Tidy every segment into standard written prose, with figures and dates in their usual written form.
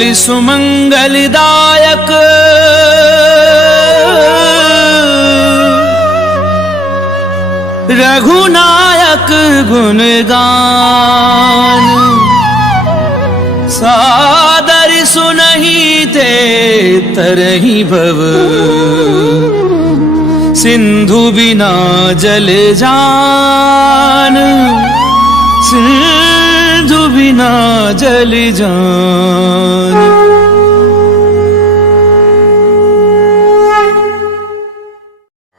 मंगल सुमंगलदायक रघुनायक गुणगान सादर सुनहि ते तरहि भव सिंधु बिना जल जान सिंधु बिना जल जान।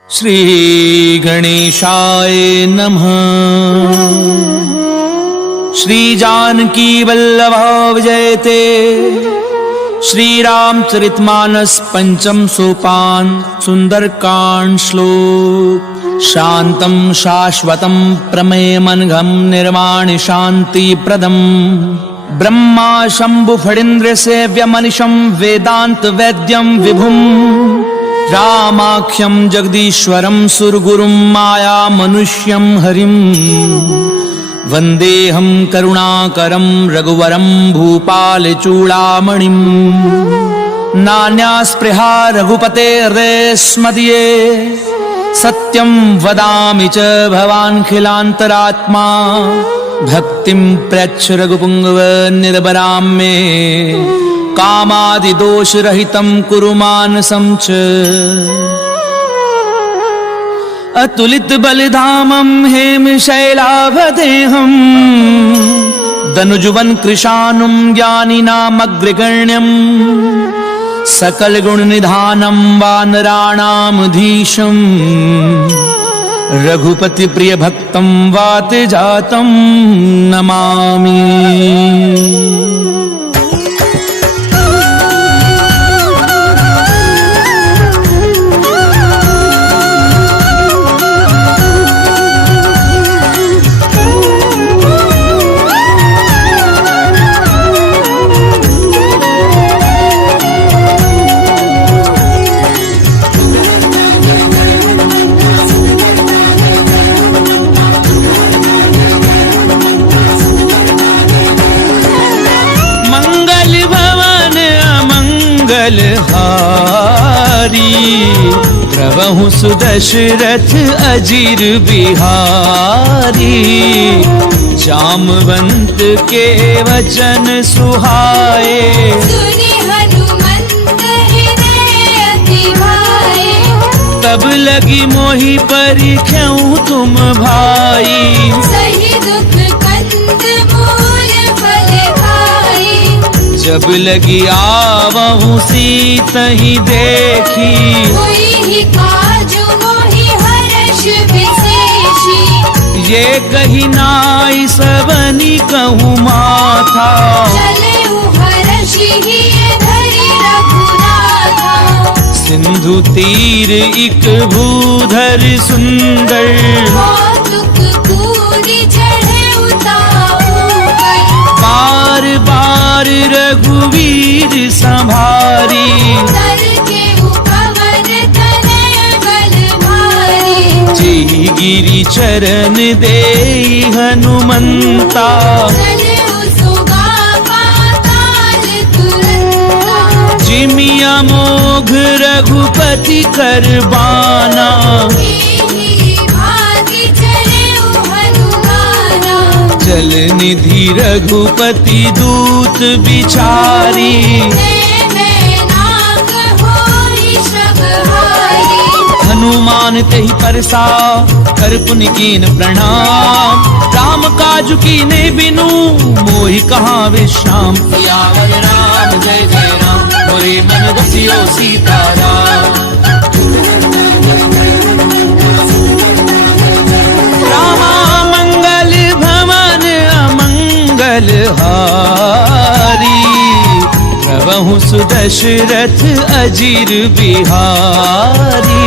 श्री गणेशाय नमः। श्री जानकी वल्लभ जयते। श्री रामचरितमानस पंचम सोपान सुंदरकांड श्लोक। शांतं शाश्वतं प्रमेयमनघं निर्वाणि शांति प्रदम ब्रह्मा शंभु फणीन्द्र सेव्यमनिशं वेदांत वैद्यं विभुं रामाख्यं जगदीश्वरं सुरगुरुं माया मनुष्यं हरिं वन्देऽहं करुणाकरं रघुवरं भूपालचूडामणिं। नान्या स्पृहा रघुपतेर्स्मदीये सत्यं वदामि च भवान्खिलान्तरात्मा भक्तिं प्रयच्छ रघुपुङ्गव निर्भरां मे कामादिदोषरहितं कुरु मानसं च। अतुलित बलिधामं हेमशैलाभदेहं दनुजुवन कृशानुं ज्ञानिनामग्रगण्यं सकल गुण निधानं वानराणामधीशं रघुपति प्रिय भक्तं वात जातं नमामि। हारी प्रभु सुदशरथ अजीर बिहारी जामवंत के वचन सुहाए सुनि हनुमंत हृदय अति भाए। तब लगी मोहि परिख्याऊं तुम भाई सही दुख कंद मूल फल खाई। जब लगी आवहूं सीतहि देखी हुई ही काजु मोहि हर्ष विशेषी। ये कही नाई सबनी कहूँ माथा चलेउ हर्षि ही धरि रघुनाथा। सिंधु तीर इक भूधर सुंदर कौतुक पूरी चढ़े उताऊ कर। बार बार रघुवीर संभारी तर के उपवन तनय बल भारी। जी गिरि चरण देई हनुमंता चलेउ सुगा पाताल तुरंता। जिमिया मोघ रघुपति करबाना एहि भाति चलेउ हनुमाना। जल निधि रघुपति दूत बिचारी नाग होई सब हारी। हनुमान तेहि परसा कर पुनि कीन प्रणाम राम काज कीने बिनु मोहि कहाँ विश्राम। सियावर राम जय जय राम मोरे मन बसियो सीताराम। रामा मंगल भवन अमंगल हारी प्रभु सुदशरथ अजीर बिहारी।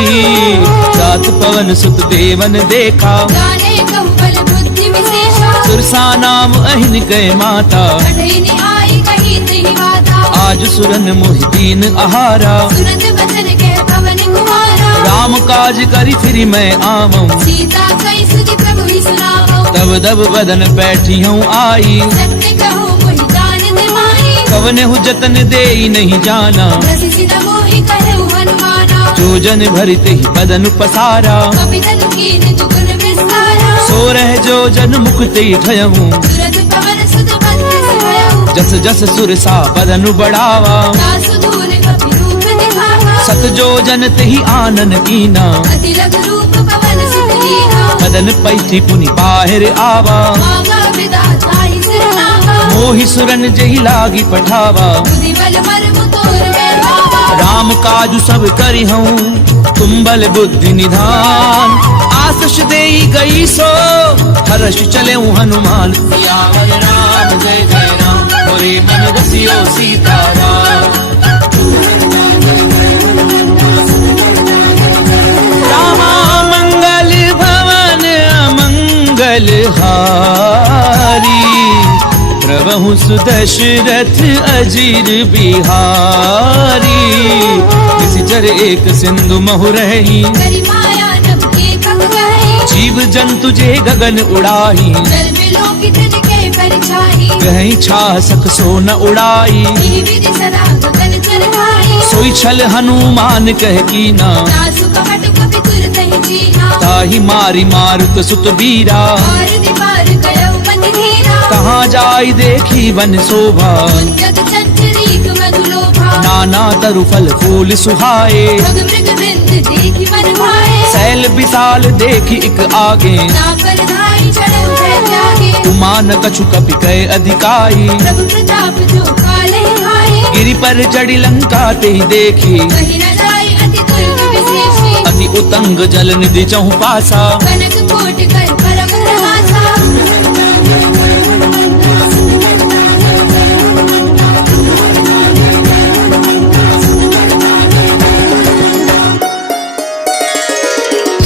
रात पवन सुत देवन देखा जाने कहु बल बुद्धि विशेषा। सुरसा नाम अहिन गए माता कठिन आई कही त्रिहि बाधा। आज सुरन मोहि दीन आहारा सुनत बचन कह पवन कुमारा। राम काज करी फिर मैं आवऊं सीता कई सुधि प्रभु ही सुनावो। तब दब बदन बैठी हूँ आई सत्य कहो मोहि जान निमाई। कवन हु जतन दे नहीं जाना, रसि सिन मोहि कहु हनुमाना। जो जन भरित ही बदन पसारा, कपि तनु कीन जुगुन विस्तारा। सो रह जो जन मुक्ति ठयहूँ, सुरत पवन सुत बंदिस भयउ। जस जस सुर सा बदनु बढ़ावा, दासु दूर कपि रूप दिखावा। सत जो जन तेहि आनन कीना, अति लघु रूप पवन सुत लीना। बदन पैठी पुनि बाहिर आवा, मांगा विधाता ही सिरनावा। मोहि सुरन जहि लागी पठावा, बुद्धि बल मर्म तोर में भावा। राम काजु सब करिहूँ, तुम बल बुद्धि निधान। आशीष देई गई सो, हर्ष चले हनुमान। सियावर राम जय जय राम, मोरे मन रसियो सीताराम। रामा मंगल भवन अमंगल हारी, प्रभु सुदशरथ अजीर बिहारी। किसी चर एक सिंधु महु रही, करि माया नभ के कब गए। जीव जंतु जे गगन उड़ाही, जल बिलो की तिन के परिछाई। कहीं छासक सो न उड़ाई। इहि विधि सदा गगन चर खाई। सोई छल हनुमान कह कीना, दासु कपट कपि तुरत ही जीना। ताहि मारी मारुत सुत बीरा। और दीवार गयउ मति धीरा। कहाँ जाई देखी वन शोभा, जग चंचरीक मधुलोभा। नाना तरु फल फूल सुहाए। भग मृग बिंद देखि मन भाए। सैल विशाल देखी इक आगे, ना पर धाई चढ़उ भय त्यागे। उमान कछु कपि कय अधिकाई। प्रभु प्रताप जो काले भाई। गिरि पर चढ़ी लंका ते देखी, कहि न जाय अति दुर्ग विशेषी। अति उतंग जल निधि चहु पासा। कनक कोट कर परम प्रहासा।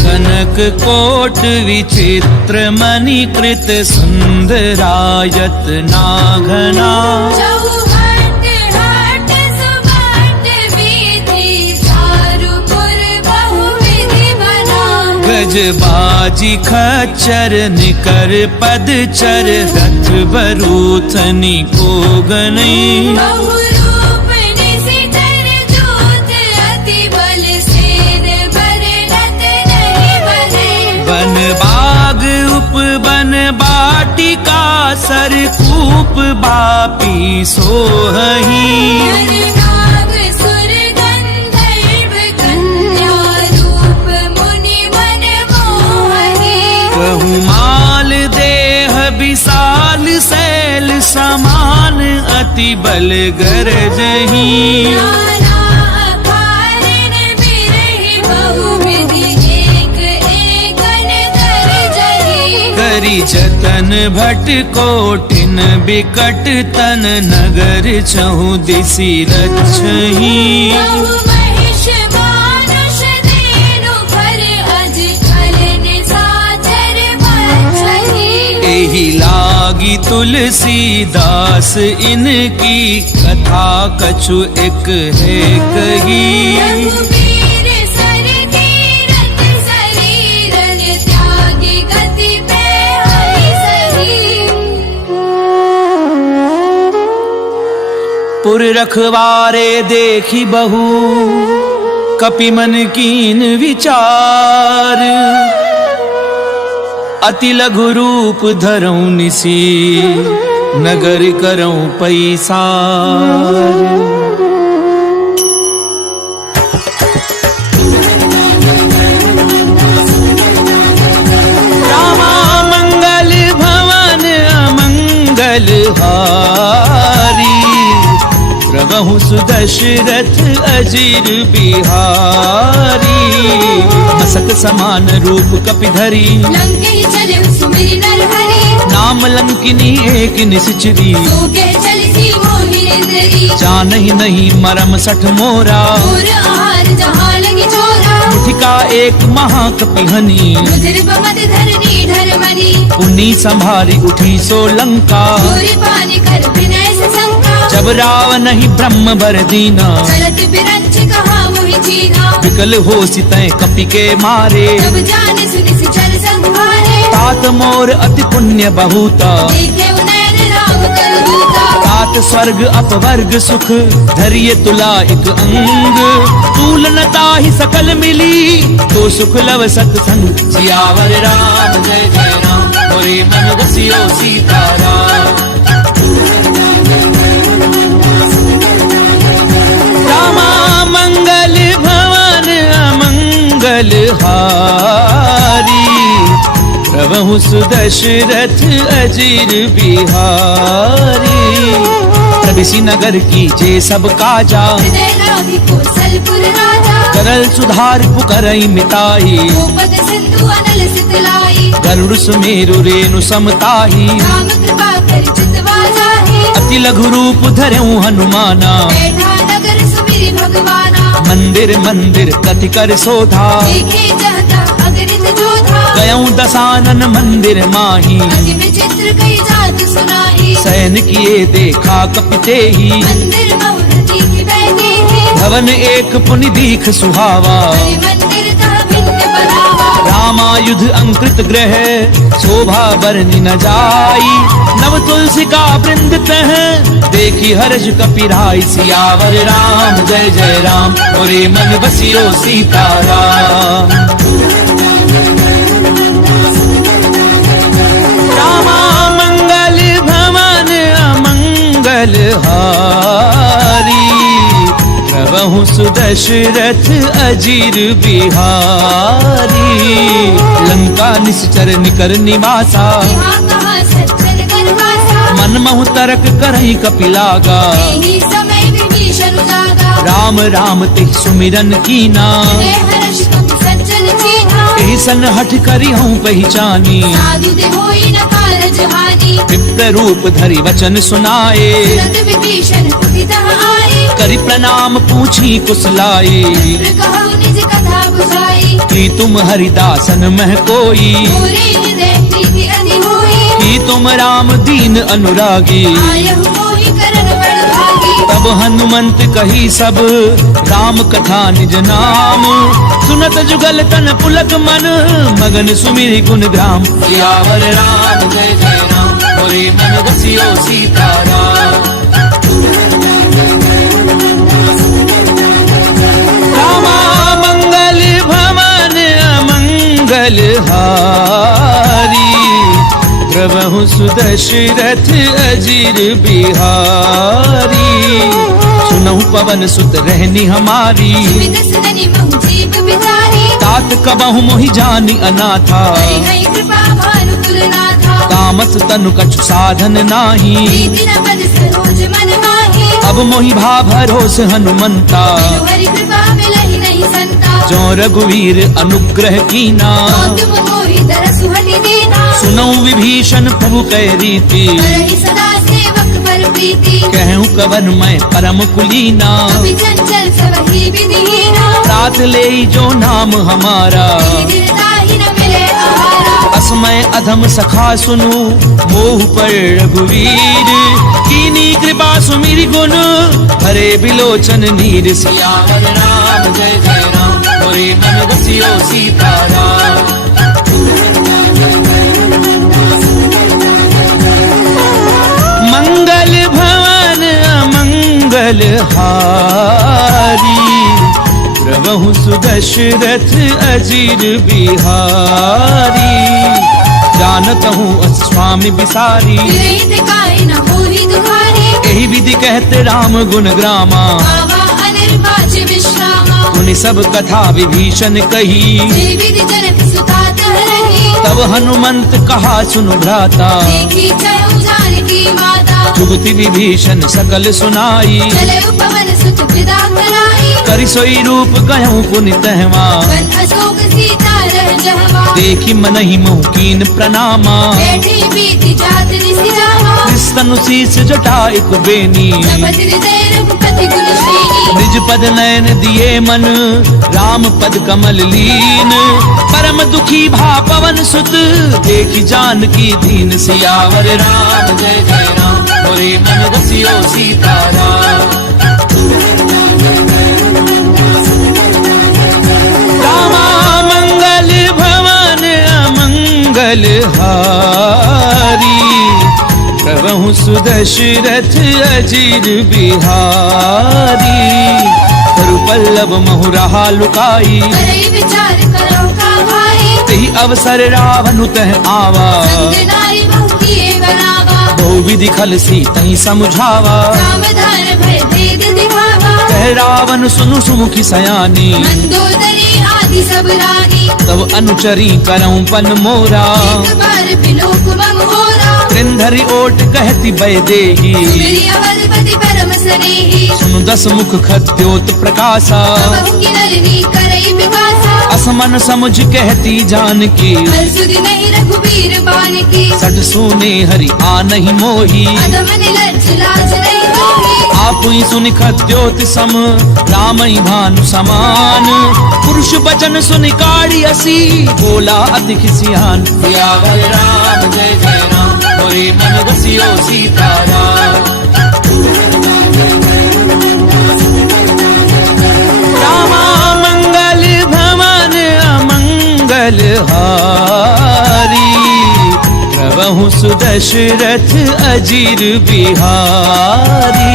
कनक कोट विचित्र मणिकृत सुंदरायत नाघना। चौहट हट सुबट विधि चारुपुर बहुविधि बना। गजबाजी खच्चर निकर पदचर, रथ बरूथनी को गनई। बहुरूप निशिचर जोत अति बल सेन बरनत नहीं बने। वन बाग उपवन बाटिका, सर कूप बापी सोहही। नर नाग सुर गंधर्व कन्या, रूप मुनि मन मोहि। कहु माल देह विशाल, शैल समान अति बल गरजही। नाना अकारण बिरहि बहुविधि, एक एकन दर्जहि। करी जतन भट कोटिन बिकट तन, नगर चहु दिसि रक्षही। बहु महिष मानुष देनु पर, अज कल निशाचर बचहि। एहि लागी तुलसीदास, इनकी कथा कछु एक है कही। रघुबीर सर तीरथ शरीरन, त्यागी गति पे हरि सही। पुर रखवारे देखी बहु, कपि मन कीन विचार। अति लघु रूप धरऊं निसी, नगर करऊं पैसार। रामा मंगल भवन अमंगल हारी, प्रभु सुदशरथ अजीर बिहारी। मसक समान रूप कपि धरी, लंके चले सुमिरि नर हरि। नाम लंकिनी एक निश्चरी। सोके चलसी मोहि निंदरी। जानहि नहीं मरम सठ मोरा, और आहार जहाँ लगी चोरा। मुठिका एक महाकपिहनी, रुधिर बमद धरनी धर्मनि। पुनी संभारी उठी सो लंका। पूरी पानी कर विनय से शंका। जब रावण ही ब्रह्म बर दीना, चलत बिरंच कहा मोहि चीना। विकल हो सितय कपि के मारे। जब जाने सुनि सिचर संहारे। तात मोर अति पुण्य बहुता, देखे उनैन राम कर दूता। सात स्वर्ग अपवर्ग सुख धरिए तुला एक अंग, तूल न ताहि सकल मिली तो सुख लव सत्संग। सियावर राम जय जय राम, मोरे मन बसियो सीताराम। रामा मंगल भवन अमंगल हारी, प्रभु सुदशरथ अजीर बिहारी। प्रभिसी नगर की जे सब काजा, हृदय लाभि कौशलपुर राजा। करल सुधार पुकरई मिताई, गोपद सिंधु अनल सितलाई। गरुड़ सुमेरु रेणु समताही, राम कृपा कर चितवा जाहि। अति लघु रूप धरऊं हनुमाना, बैठा नगर सुमिरि भगवाना। मंदिर मंदिर कति कर सोधा, देखे जहता अगणित जोधा। गयऊं दसानन मंदिर माही, अति विचित्र कई जात सुनाई। सैन किए देखा कपिते ही, मंदिर बहुरती की बैठी है। भवन एक पुनि दीख सुहावा। हरि मंदिर तह भिन्न बनावा। रामायुध अंकृत ग्रह शोभा बरनि न जाई, नव तुलसी का वृंद तह देखी हर्ष कपिराई। सियावर राम जय जय राम, मोरे मन बसियो सीताराम। रामा मंगल भवन अमंगल हारी, प्रभु सुदशरथ अजीर बिहारी। लंका निश्चर निकर निवासा, यहाँ कहाँ सज्जन गणवासा। मन महु तरक करई कपिलागा, यही समय विभीषण जागा। राम राम तिह सुमिरन कीना, हृदय हर्ष कपि सज्जन चीन्हा। एहि सन हठ करी हूँ पहचानी। साधु देह होई न कारज हानि। विप्र रूप धरि वचन सुनाए, तुरत विभीषण उदितः आए। करि प्रणाम पूछी कुशलाई। विप्र कहु निज कथा बुझाई। कि तुम हरिदासन मह कोई, मोरे हृदय प्रीति अति होई। कि तुम राम दीन अनुरागी। आयहु मोहि करन बड़ भागी। तब हनुमंत कही सब राम कथा निज नाम, सुनत जुगल तन पुलक मन मगन सुमिरि गुण ग्राम। सियावर राम जय जय राम, मोरे मन बसियो सीताराम। रामा मंगल भवन अमंगल हारी, प्रभु सुदशरथ अजीर बिहारी। सुनहु पवन सुत रहनी हमारी, सुमित सदनि महु जीव बिचारी। तात कबहु मोहि जानी अनाथा, हरि कृपा भानु तुलनाथा। तामस तनु कछु साधन नाही, प्रीति न पद सरोज मन माही। अब मोहि भा भरोस हनुमंता। बिनु हरि कृपा मिलहि नहीं संता। जो रघुवीर अनुग्रह कीना, तो तुम मोहि तरसु हटि दीना। सुनऊ विभीषण प्रभु कै रीति, करहि सदा सेवक पर प्रीति। कहूँ कवन मैं परम कुलीना। कपि चंचल सबहि विधिहीना। रात ले जो नाम हमारा, दीर्घाहि न मिले आहारा। असमय अधम सखा सुनु मोह पर रघुवीर। कीनी कृपा सुमिरि गुण हरे बिलोचन नीर। सियावर राम जय जय राम, मोरे मन बसियो सीताराम। मंगल भवन अमंगल हारी, प्रभु सुदशरथ अजीर बिहारी। जानत हूँ स्वामी बिसारी, विरहित काहे न होहि दुखारी। यही विधि कहते राम गुण ग्रामा। बाबा अनिर्वाच विश्रामा। उन सब कथा विभीषण कही, जे विधि जनक सुता तह रही। तब हनुमंत कहा सुनु भ्राता। देखी चहु जानकी माता। जुगति विभीषण सकल सुनाई, चले पवन सुत विदा कराई। करि सोई रूप गयऊं पुनि तहवा। वन अशोक सीता रह जहवा। देखी मनहि मोह कीन प्रणामा। बैठी बीती जात निसि जावा। स्तनु शीस जटा एक बेनी, जपत हृदय रघुपति गुण श्रेणी। निज पद नयन दिए मन राम पद कमल लीन। परम दुखी भा पवन सुत देखी जानकी दीन। सियावर राम जय जय राम, मोरे मन बसियो सीताराम। रामा मंगल भवन अमंगल हारी, प्रभु प्रभु सुदशरथ अजीर बिहारी, करु पल्लव महु रहा लुकाई, करई विचार करो का भाई, तेहि अवसर रावण तह आवा, संग नारी बहु किए बनावा, बहु विधि खल सी तहि समझावा, सावधान भय भेद दिखावा, कह रावण सुनु सुमुखी सयानी, मंदोदरी आदि सब रानी, तब अनुचरी करऊं पन मोरा, एक बार बिलोक मम होरा, त्रिंधरी ओट कहती बैदेही, सुमिरि अवधपति परम स्नेही, सुनु दस मुख खद्योत प्रकाशा, बहु की नलिनी करई विकासा, असमन समुझ कहती जानकी, बल सुधि नहीं रघुबीर बान की, सट सुने हरि आनहि मोही, अधम निलज्ज लाज नहीं होही, आप ही सुनि खद्योत सम राम ही भानु समान, पुरुष बचन सुनि काढ़ी असी, बोला अति खिसियान, सियावर राम जय जय राम, मोरे मन बसियो सीताराम। रामा मंगल भवन अमंगल हारी, प्रभु सुदशरथ अजीर बिहारी,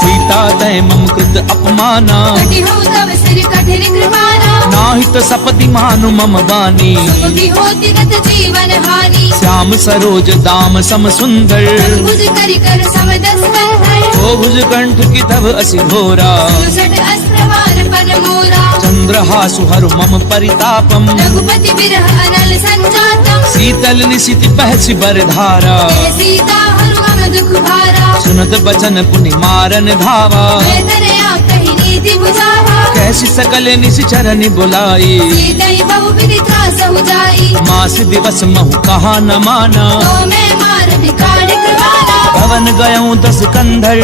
सीता तय मम कृत अपमाना, कटि हो तव सिर कठिन कृपाना, नाहित सपति मानु मम बानी, सुखी होति गत जीवन हानि, श्याम सरोज दाम सम सुंदर, भुज करि कर समदस बंधन, ओ भुज कंठ की तव असि घोरा, सुसट अस्त्रवार पन मोरा, चंद्रहासु हरु मम परितापम, रघुपति बिरह अनल संजातम, शीतल निशिति बहसि बरधारा, जय सीता हरु मम दुख भारा, सुनत बचन पुनि मारन धावा, मैं धरया कहि नीति बुझावा, कैसी सकल निश्चरनि बुलाई, सीतई बहु विधि त्रास हो जाई, मास दिवस महु कहा न माना, तो मैं मार बिकाड़ कृपाना, पवन गयऊं दस कंधर,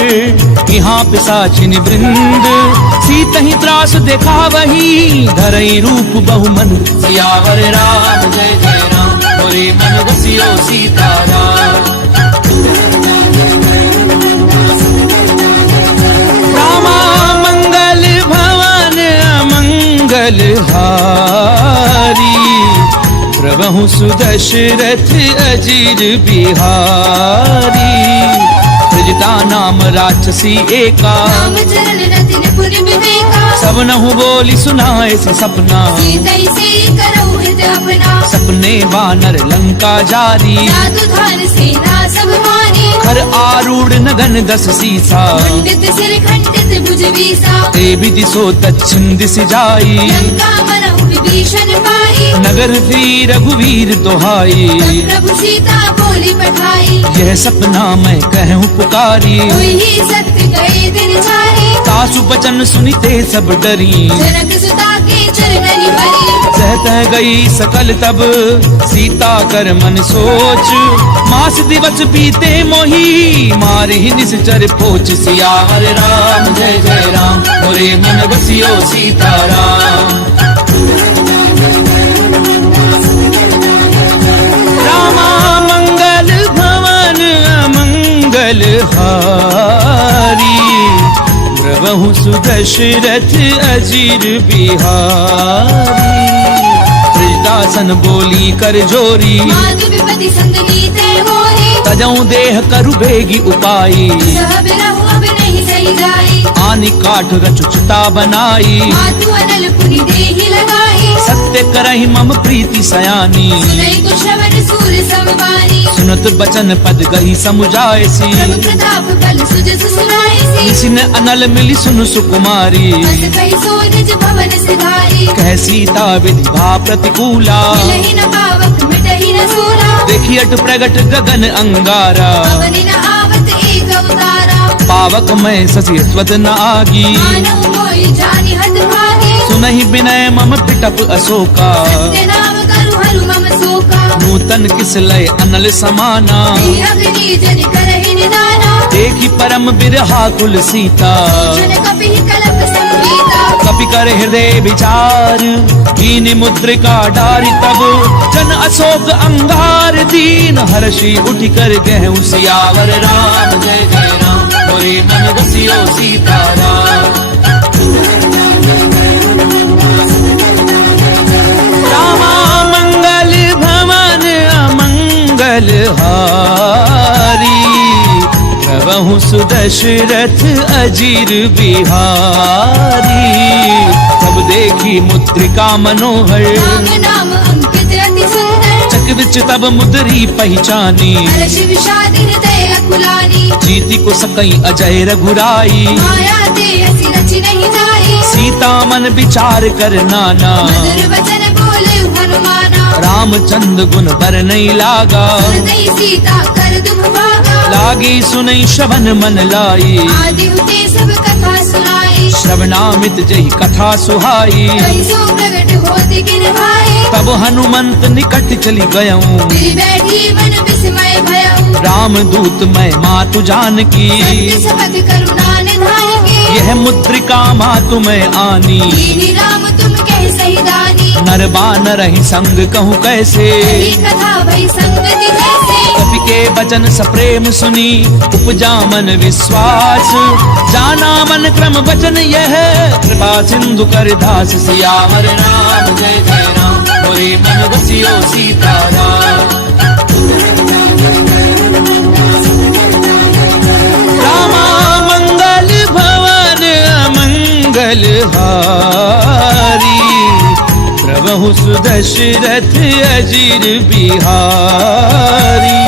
यहाँ पिशाचिनि वृंद, सीतहि त्रास देखा वही, धरई रूप बहुमन, सियावर राम जय जय राम, मोरे मन बसियो सीताराम। रामा मंगल भवन अमंगल हारी, प्रभु सुदशरथ अजीर बिहारी, सृजता नाम राक्षसी एका, राम चरण रतिन पुर विवेका, सब नहु बोली सुनाए से सपना, सीतई से करऊ हित अपना, सपने बानर लंका जारी, जादू धार सेना सब मानी, खर आरूढ़ नगन दस सीसा, खंडित सिर खंडित भुज बीसा, ते विधि सो दक्षिण दिश जाई, लंका मनहु विभीषण पाई, नगर वीर रघुवीर दोहाई, तब प्रभु सीता बोली पठाई, यह सपना मैं कहूँ पुकारी, ही सत्य गए दिन चाहे, सासु बचन सुनिते सब डरी, जनक सुता के चरणनि भरी, सहत गई सकल तब सीता कर मन सोच, मास दिवस बीते मोही, मारे ही निश्चर पोच, सियावर राम जय जय राम, मोरे मन बसियो सीताराम। रामा मंगल भवन अमंगल हारी, प्रभु सुदशरथ अजीर बिहारी, दासन बोली कर जोरी, माधु विपति संग नीते मोहि, तजऊं देह करु बेगी उपाई, सह बिरहु अब नहीं सही जाई, आनि काठ रचुचता बनाई, मातु अनल पुनि देहि लगाई, सत्य करहि मम प्रीति सयानी, सुनई को श्रवण सूर समवानी, सुनत बचन पद गई समुझायसी, प्रभु प्रताप बल सुजस सुनाईसी, निसिन अनल मिली सुनु सुकुमारी, अस कहि सो निज भवन सिधारी, कह सीता विधि भा प्रतिकूला, मिलहि न पावक मिटहि न सूरा, देखी अट प्रगट गगन अंगारा, पवनि न आवत एक अवतारा, पावक मैं ससी स्वद न आगी, मानव मोहि जानि हत भागी, सुनहि विनय मम पिटप अशोका, सत्य नाम करु हरु मम शोका, नूतन किस लय अनल समाना, अग्नि जन करहि निदाना, देखी परम बिरहा कुल सीता, जन कपिहि कलप संगीता, कपि कर हृदय विचार, दीन मुद्रिका डारी तब, जन अशोक अंगार दीन, हर्षि उठि कर गहु सियावर राम जय जय राम, मोरे मन बसियो सीताराम। रामा मंगल भवन अमंगल हारी, प्रभु सुदशरथ अजीर बिहारी। तब देखी मुद्रिका मनोहर, राम नाम अंकित अति सुंदर। चक विच तब मुद्री पहचानी, हर्ष विषाद हृदय अकुलानी। जीति को सकई अजय रघुराई, माया ते असी रचि नहीं जाई। सीता मन विचार कर नाना, मधुर वचन बोले हनुमाना। रामचंद्र गुण बर नहीं लागा, सुरदई सीता कर दुख भागा। लागी सुनई श्रवण मन लाई, आदि हुते सब कथा सुनाई। श्रवणामित जही कथा सुहाई। कहि सो प्रगट होति किन भाई। तब हनुमंत निकट चली गयऊं, गिरि बैठी मन विस्मय भयऊ। राम दूत मैं मातु जानकी, सत्य शपथ करुणा निधान की। यह मुद्रिका मातु मैं आनी। दीनी राम तुम कह सही दानी। नर बानर ही संग कहूँ कैसे, सही कथा भई संगति जैसे। कपि के वचन सप्रेम सुनी, उपजा मन विश्वास। जाना मन क्रम वचन यह, कृपा सिंधु कर दास। सियावर राम जय जय राम, मोरे मन बसियो सीताराम। रामा मंगल भवन अमंगल हारी, प्रभु सुदशरथ अजीर बिहारी।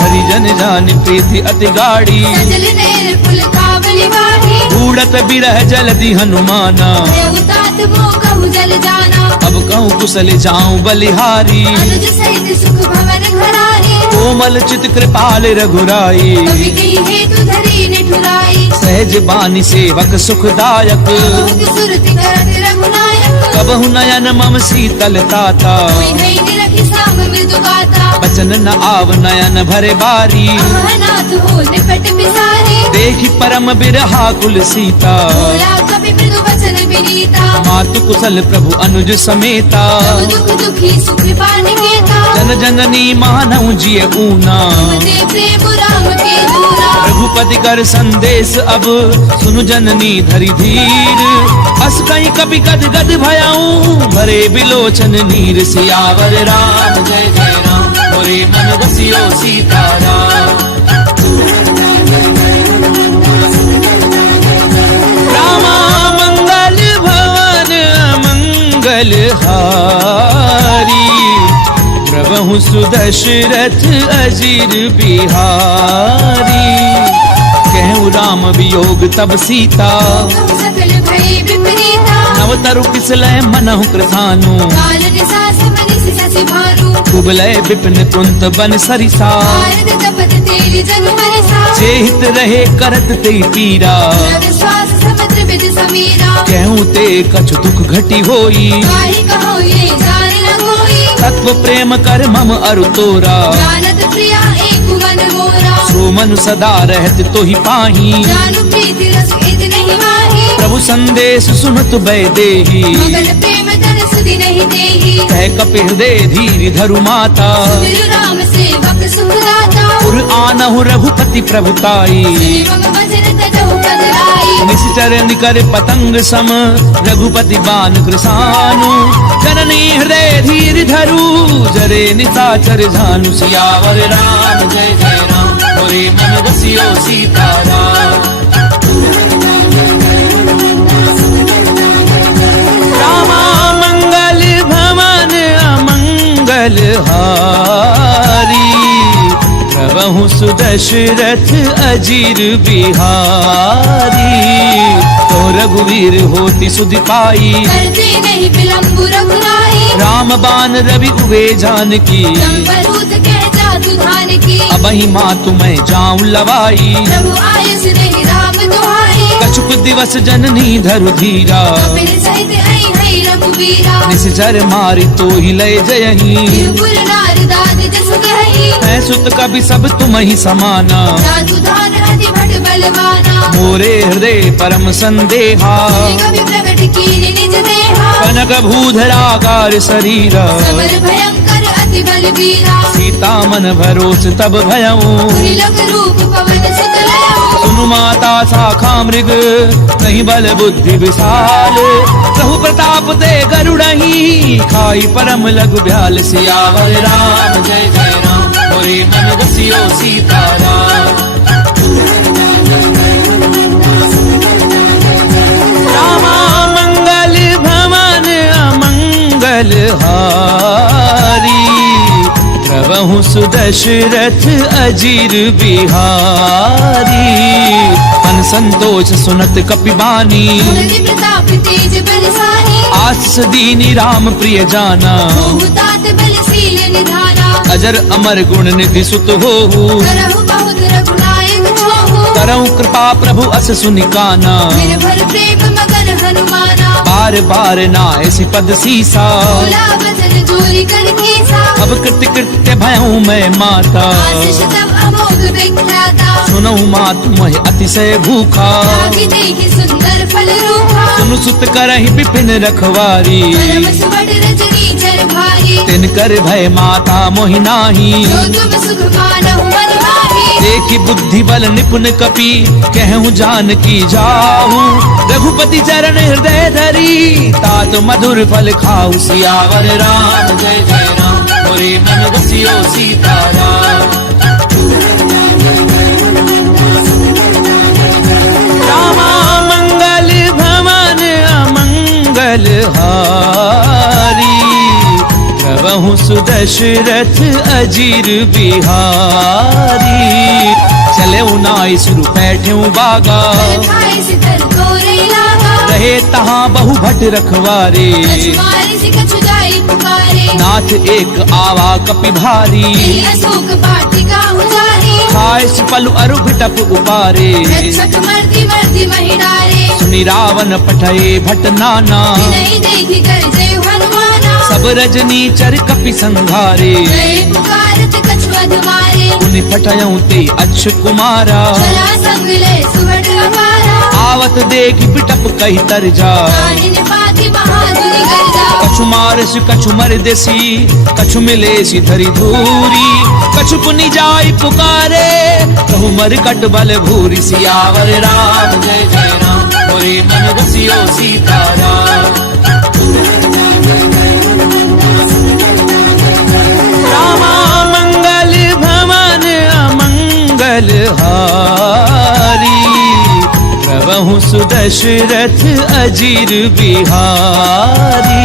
हरिजन जान प्रीति अति गाड़ी, सजल नेर पुल कावली वाही। उड़त बिरह जलधि हनुमाना, भयउ तात मोह कहु जल जाना। अब कहूँ कुशल जाऊं बलिहारी। अनुज सहित सुख भवन घराही। कोमल चित कृपाल रघुराई, कवि कही हेतु धरी निठुराई। सहज बानी सेवक सुखदायक। बहुत सुरति करत रघुनायक। कबहु नयन मम शीतल ताता, कोई नहीं निरखि साम मृदु गाता। बचन न आव नयन भरे बारी। अहनाथ हो निपट बिसारी। देखी परम बिरहा कुल सीता, बोला कवि मृदु वचन विनीता। मातु कुशल प्रभु अनुज समेता। सब दुख दुखी सुख पाने केता। जन जननी मानव जिय ऊना, ते प्रेम राम के दूरा। रघुपति कर संदेश अब, सुनु जननी धरि धीर। अस कहीं कभी गद गद भयाऊं, भरे बिलोचन नीर। सियावर राम जय जय राम, मोरे मन बसियो सीताराम। रामा मंगल भवन अमंगल हारी, प्रभु सुदशरथ अजीर बिहारी। कहूँ राम वियोग तब सीता, कहु सकल भई विपरीता। नव तरु किसलय मनहु कृतानु। काल निसास मनिसि शशि भानु। कुबलय विपिन कुंत बन सरिसा, भारत तपत तेली जनु बरसा। जेहित रहे करत ते पीरा। रवि श्वास समुद्र बिद समीरा। कहूँ ते कछु दुख घटी होई, काहि कहो ये जान न कोई। तत्व प्रेम कर मम अरु तोरा। जानत प्रिया एक मन मोरा। सो मन सदा रहत तो ही पाही, जानु प्रीति रस इत नहीं माही। प्रभु संदेश सुनत बै देही। मगन प्रेम धन सुधि नहीं देही। कह कपि हृदय धीर धरु माता, सुमिरु राम सेवक सुख दाता। पुर आनहु रघुपति प्रभुताई। सुनि मम वचन तजहु पद आई। निश्चर निकर पतंग सम, रघुपति बान कृसानु। जननी हृदय धीर धरु, जरे निशाचर झानु। सियावर राम जय जय राम, मोरे मन बसियो सीताराम। रामा मंगल भवन अमंगल हारी, प्रभु सुदशरथ अजीर बिहारी। तो रघुवीर होति सुधि पाई, करते नहीं विलंबु रघुराई। राम बान रवि उबे जानकी। चंपरूत कह जातु धान की। अबहि मातु मैं जाऊं लवाई, प्रभु आयुष नहीं राम दुहाई। कछुक दिवस जननी धरु धीरा। कपिल सहित आई हई रघुवीरा। निश्चर मारि तो ही लय जयही, तिरुपुर नारदाद जस कही। मैं सुत कभी सब तुम ही समाना। जातु धान अति भट बलवाना। मोरे हृदय परम संदेहा, कवि प्रगट कीन निज देहा। कनक भूधराकार शरीरा। समर भयंकर अति बलवीरा। सीता मन भरोस तब भयऊं, त्रिलोक रूप पवन सुत लयऊ। सुनु माता शाखा मृग, नहीं बल बुद्धि विशाल। प्रभु प्रताप ते गरुड़ही, खाई परम लघु ब्याल। सियावर राम जय जय राम, मोरे मन बसियो सीताराम। प्रभु सुदशरथ अजीर बिहारी। मन संतोष सुनत कपिबानी, मुरली प्रताप तेज बलशाली। आशीष दीनी राम प्रिय जाना, तात बलशील निधाना। अजर अमर गुण निधि सुत होहु, करहु बहुत रघुनायक छोहु। करहु कृपा प्रभु अस सुनिकाना। निर्भर प्रेम मगन हनुमाना। बार बार नायसि पद सीसा, बोला वचन जोरी कर कीसा। अब कृत्य कृत्य भयऊ मैं माता। आशीष तब अमोघ विख्याता। सुनहु मात मोह अतिशय भूखा, लागी देखि सुंदर फल रूपा। सुनु सुत करहि विपिन रखवारी। परम सुबड रजनी चर भारी। तिनकर भय माता मोहि नाही, जो तुम सुख मानहु मन माही। देखि बुद्धि बल निपुण कपि, कहूँ जान की जाहू। रघुपति चरण हृदय धरी, तात मधुर फल खाऊ। सियावर राम जय जय राम, मोरे मन बसियो सीताराम। रामा मंगल भवन अमंगल हारी, प्रभु सुदशरथ अजीर बिहारी। चले उनाई सुरु बैठे बागा, खाए सितर तोरे लागा। रहे तहाँ बहु भट रखवारे। कछुमारी से कछु जाई पुकारे। नाथ एक आवा कपि भारी, तेरी अशोक वाटिका उजारी। खाए पलु अरु भिटप उपारे। रक्षक मर्दी मर्दी महिडारे। सुनि रावण पठये भट नाना, नहीं देखी कर जय हनुमाना। सब रजनी चर कपि संघारे। गए पुकारत कछु अधमारे। उनि पठयऊ ते अच्छ कुमारा, चला संग ले सुबड अपारा। आवत देखि बिटप कही तर जा। काहिन पाति बहादुरी गर्जा। कछु मारस कछु मर देसी, कछु मिलेसी धरी धूरी। कछु पुनि जाई पुकारे, कहु मर कट बल भूरी। सियावर राम जय जय राम, मोरे मन बसियो सीताराम। रामा मंगल भवन अमंगल हारी, प्रभु सुदशरथ अजीर बिहारी।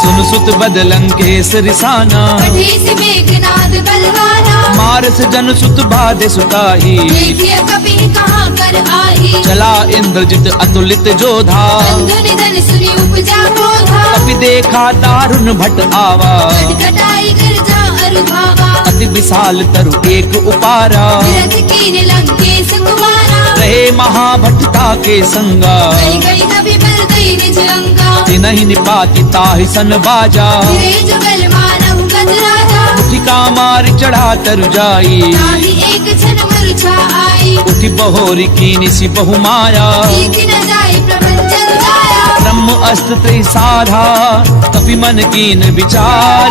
सुन सुत बदलंकेश रिसाना, पठेसी मेघनाद बलवाना। मारस जन सुत बाधे सुताही। देखिए कभी कहाँ कर आई। चला इंद्रजित अतुलित जोधा, बंधु निधन सुनी उपजा क्रोधा। कपि देखा दारुण भट आवा। कटाई गर्जा अरुभावा। अति विशाल तरु एक उपारा, विरथ कीन लंकेश कुमारा। रहे महाभटता के संगा। गई गई कभी बल गई निज लंका। तिनहि निपाति ताहि सन बाजा। फिरे जुगल मानहु गज राजा। मुठिका मार चढ़ा तरु जाई। ताहि एक क्षण मूर्छा आई। उठि बहोरी कीनिसि बहु माया। सीखी न जाई प्रपंचन जाया। ब्रह्म अस्त्र त्रिसाधा, कपि मन कीन विचार।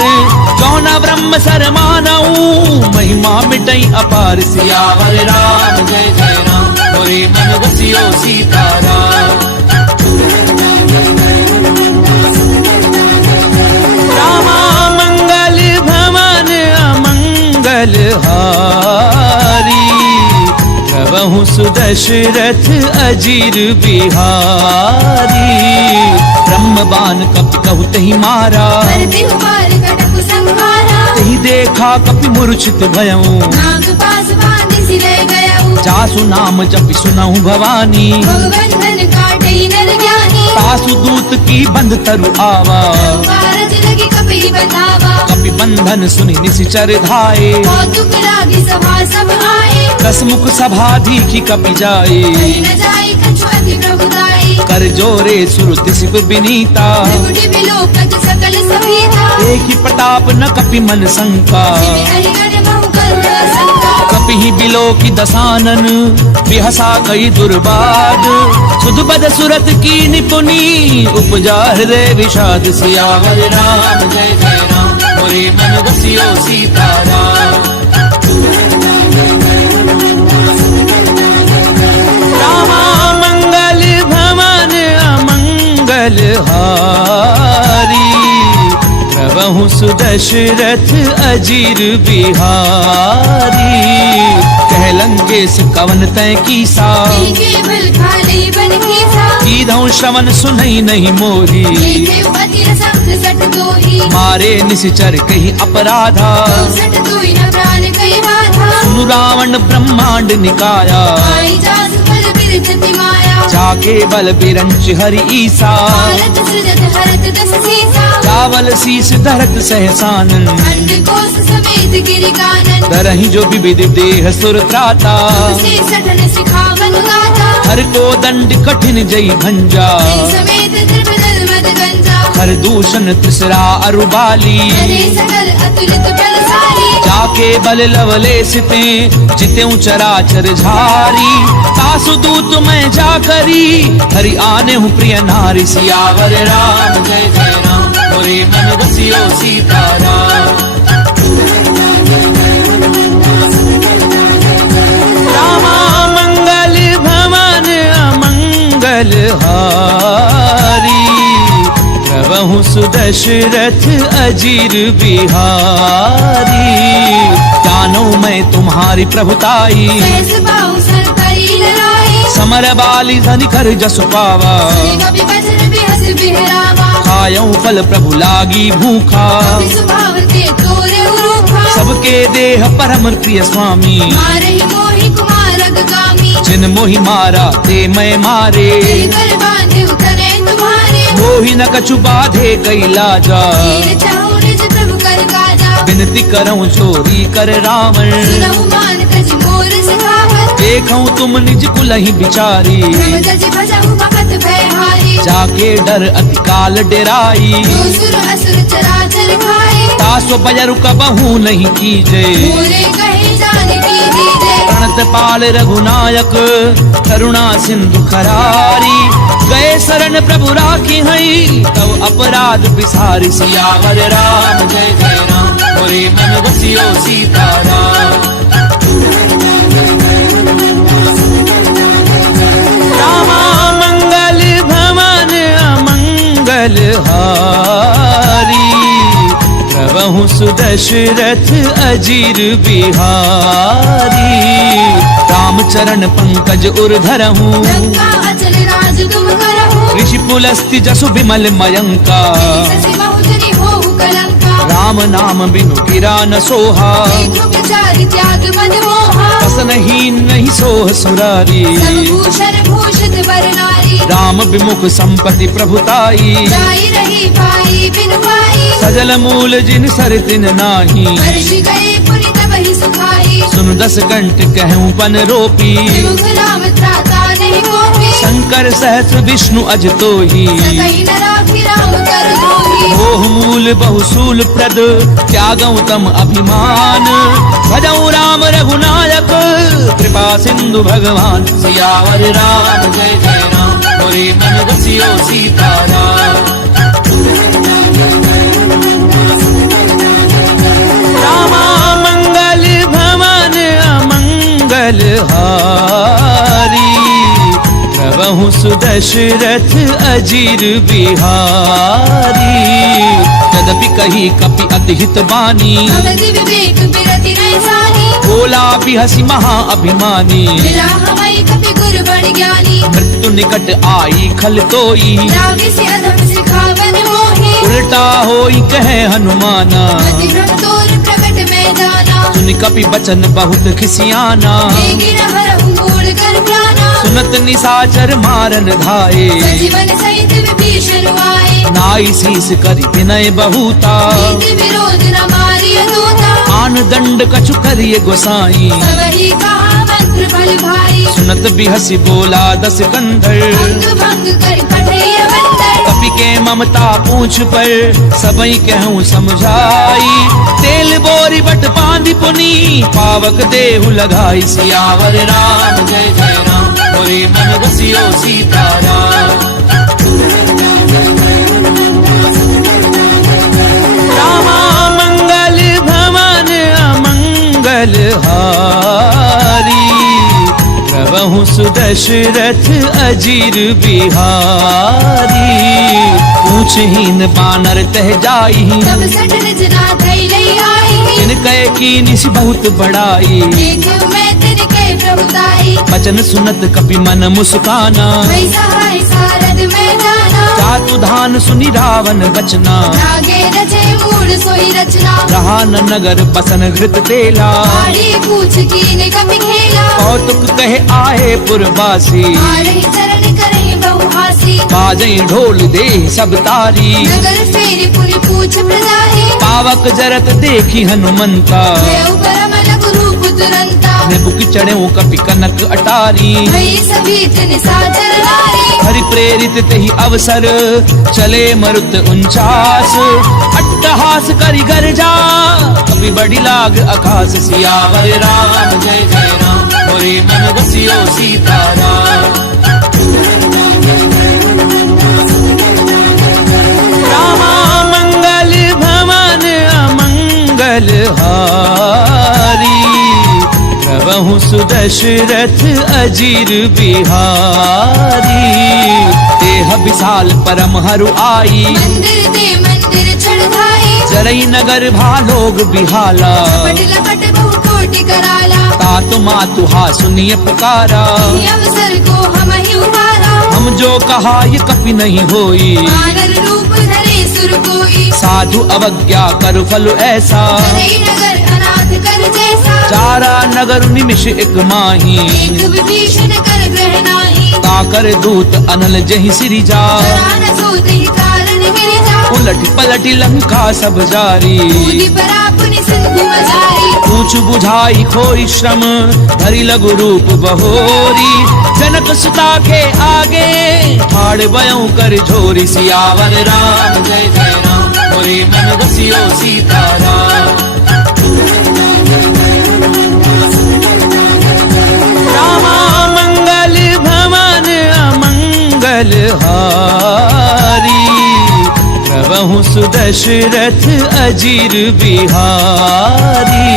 जौना ब्रह्म सर मानऊ, महिमा मिटई अपार। सियावर राम जय जय राम, मोरे मन बसियो सीताराम। रामा मंगल भवन अमंगल हारी, प्रभु सुदशरथ अजीर बिहारी। ब्रह्मबान कपि कहु तहि मारा, करती हुमार कटक संहारा। तहि देखा कपि मूर्छित भयऊ। नाग पास बांधि सिरे गयऊ। जासु नाम जपि सुनहु भवानी, भगवंधन काटई नर ज्ञानी। तासु दूत की बंध तरु आवा। कारज लगी कपि बतावा। कपि बंधन सुनि निशिचर धाये। कौतुक लागी सभा सब आए। दस मुख सभा दीखि कपि जाए। कहीं न जाई कछु अति प्रभुदाई। कर जोरे सुरति शिव विनीता, त्रिपुटी बिलोकत सकल सभीता। एक ही प्रताप न कपि मन शंका। जिमि हरिगण बहु करुण संका। कपि ही बिलो की दसानन, बिहसा कई दुर्बाद। सुध बद सुरत की निपुनी, उपजा हृदय विषाद। सियावर राम जय जय राम, मोरे मन बसियो सीताराम। रामा मंगल भवन अमंगल हारी, प्रभु सुदशरथ अजीर बिहारी। कह लंकेश कवन तय कीसा, केवल खाली बन कीसा। कीधौ श्रवण सुनई नहीं मोरी। देखे अति रसंग सट तो ही मारे निश्चर कही अपराधा 64 तो ही न प्राण कई बाधा सुनु रावण ब्रह्मांड निकाया आई जास फल बिरजति माया जाके बल बिरंच हरि ईसा भारत सृजत हरत दस सीसा चावल शीस धरत सहसानन अंड कोस समेत गिरि कानन दरहि जो विविध देह सुर त्राता से सठन सिखावन गाथा हर को दंड कठिन जई भंजा समेत त्रिपदल मद गंजा हर दूषण तिसरा अरुबाली हरे सकल अतुलित बलशाली जाके बल लवले सिते जितेऊ चराचर झारी तासु दूत मैं जा करी हरि आने हूँ प्रिय नारी सियावर राम जय जय राम मोरे मन बसियो सीताराम रामा मंगल भवन अमंगल हारी प्रभु सुदशरथ अजीर बिहारी जानो मैं तुम्हारी प्रभुताई सहस पाऊं सर करी लड़ाई समर बाली धनि कर जसु पावा कभी वज्र बिहस बिहरावा खायऊ फल प्रभु लागी भूखा कभी स्वभाव के तोरे उरूखा सबके देह परम प्रिय स्वामी मारहि मोहि कुमारक गामी जिन मोहि मारा ते मैं मारे तेरे कर बांधे उतरे तुम्हारे मोहि न कछु बाधे कैलाजा तीर चाहूं निज प्रभु कर काजा विनती करऊं चोरी कर रावण सुनहु मान तज मोर सिखावत देखऊं तुम निज कुलहि बिचारी प्रभ तज भजहु भगत भयहारी जाके डर अति काल डेराई जो सुर असुर चराचर खाए तासो बजरु कबहू नहीं कीजे मोरे कहे जान की दीजे प्रणत पाल रघुनायक करुणा सिंधु खरारी गए शरण प्रभु राखी हई तब अपराध बिसारी सियावर राम जय जय राम मोरे मन बसियो सीताराम रामा मंगल भवन अमंगल हारी प्रभु सुदशरथ अजीर बिहारी रामचरण पंकज उर्धरहूँ लंका अचल राज तुम करहु ऋषि पुलस्ति जसु विमल मयंका शशि बहुजनी होहु कलंका राम नाम बिनु गिरा न सोहा देखो विचारि त्याग मन मोहा वसनहीन नहीं सोह सुरारी सब भूषण भूषित वर नारी राम विमुख संपत्ति प्रभुताई जाई रही पाई बिन पाई सजल मूल जिन सर तिन नाही वर्ष गए पुनि तब ही सुखाई सुन 10 कंठ कहूँ पन रोपी विमुख राम त्राता नहीं कोपी शंकर सहस्र विष्णु अज तो ही सकहि न राखी राम कर दोही मोह मूल बहुसूल प्रद त्यागऊ तम अभिमान भजऊ राम रघुनायक कृपा सिंधु भगवान सियावर राम जय जय राम मोरे मन बसियो सीताराम रामा मंगल भवन अमंगल हारी प्रभु सुदशरथ अजीर बिहारी यद्यपि कही कपि अतिहित बानी भगति विवेक बिरति नहीं सानी बोला भी हसी महा अभिमानी मिला हमारी कपि गुरु बड़ ज्ञानी मृत्यु निकट आई खल तोई रागे से अधम सिखावन मोहे उल्टा होई कहे हनुमाना मति भ्रम तोर प्रकट में जाना सुन कपि बचन बहुत खिसियाना देगी न हरहु मूल कर प्राणा सुनत निसाचर मारन धाये सजीवन सहित विभीषण आए नाई शीस करि विनय बहुता नीति विरोध न मारिय दूता आन दंड कछु करिय गोसाई सबहि कहा मंत्र बल भाई सुनत बिहसी बोला 10 कंधर अंग भंग कर पठैय बंदर कपि के ममता पूछ पर सबई कहूँ समझाई तेल बोरी बट बांधि पुनी पावक देहु लगाई सियावर राम जय जय राम मोरे मन बसियो सीताराम रामा मंगल भवन अमंगल हारी प्रभु सुदशरथ अजीर बिहारी पूछहीन बानर तह जाई तब सठ रचना थई लई आई जिन कहे की निस बहुत बड़ाई देखो मैं तिनके प्रभुताई बचन सुनत कपि मन मुस्काना। भई सहाय सारद में जाना। जातु धान सुनि रावण बचना। लागे रचे मूल सोई रचना। रहा न नगर बसन घृत तेला। आड़ी पूछ कीने कपि खेला। कौतुक कहे आए पुरवासी। आरही चरण करहि बहुहासी। बाजई ढोल दे सब तारी। नगर फेरि पुनि पूछ प्रजाहि। पावक जरत देखी हनुमंता। देव परम लघु रूप तुरंता। बुक चढ़े कपि कनक अटारी। भई सभीत निशाचर नारी। हरि प्रेरित तेहि अवसर चले मरुत 49। अट्टहास करि गर्जा कपि बड़ी लाग आकाश। सियावर राम जय जय राम मोरे मन बसियो सीताराम। रामा मंगल भवन अमंगल हारी। प्रभु सुदशरथ अजीर बिहारी। देह विशाल परम हरु आई। मंदिर ते मंदिर चढ़ाई। जरई नगर भालोग बिहाला। लपट लपट बहु कोटि कराला। तातु मातु हा सुनिए पुकारा। ये अवसर को हम ही उतारा। हम जो कहा ये कपि नहीं होई। वानर रूप धरे सुर कोई। साधु अवज्ञा कर फल ऐसा। करे नगर अनाथ कर जैसा। चारा नगर निमिष एक माही। एक विभीषण कर ग्रह नाही। ताकर दूत अनल जहि सिरि जा। प्राण सूत ही कारण गिरि जा। उलट पलट लंका सब जारी। कूदि परा पुनि सिंधु मझारी। पूछ बुझाई खोई श्रम धरि लघु रूप बहोरी। जनक सुता के आगे ठाड़ बयऊ कर झोरी। सियावर राम जय जय राम मोरे मन बसियो सीताराम। रामा मंगल भवन अमंगल हारी। प्रभु सुदशरथ अजीर बिहारी।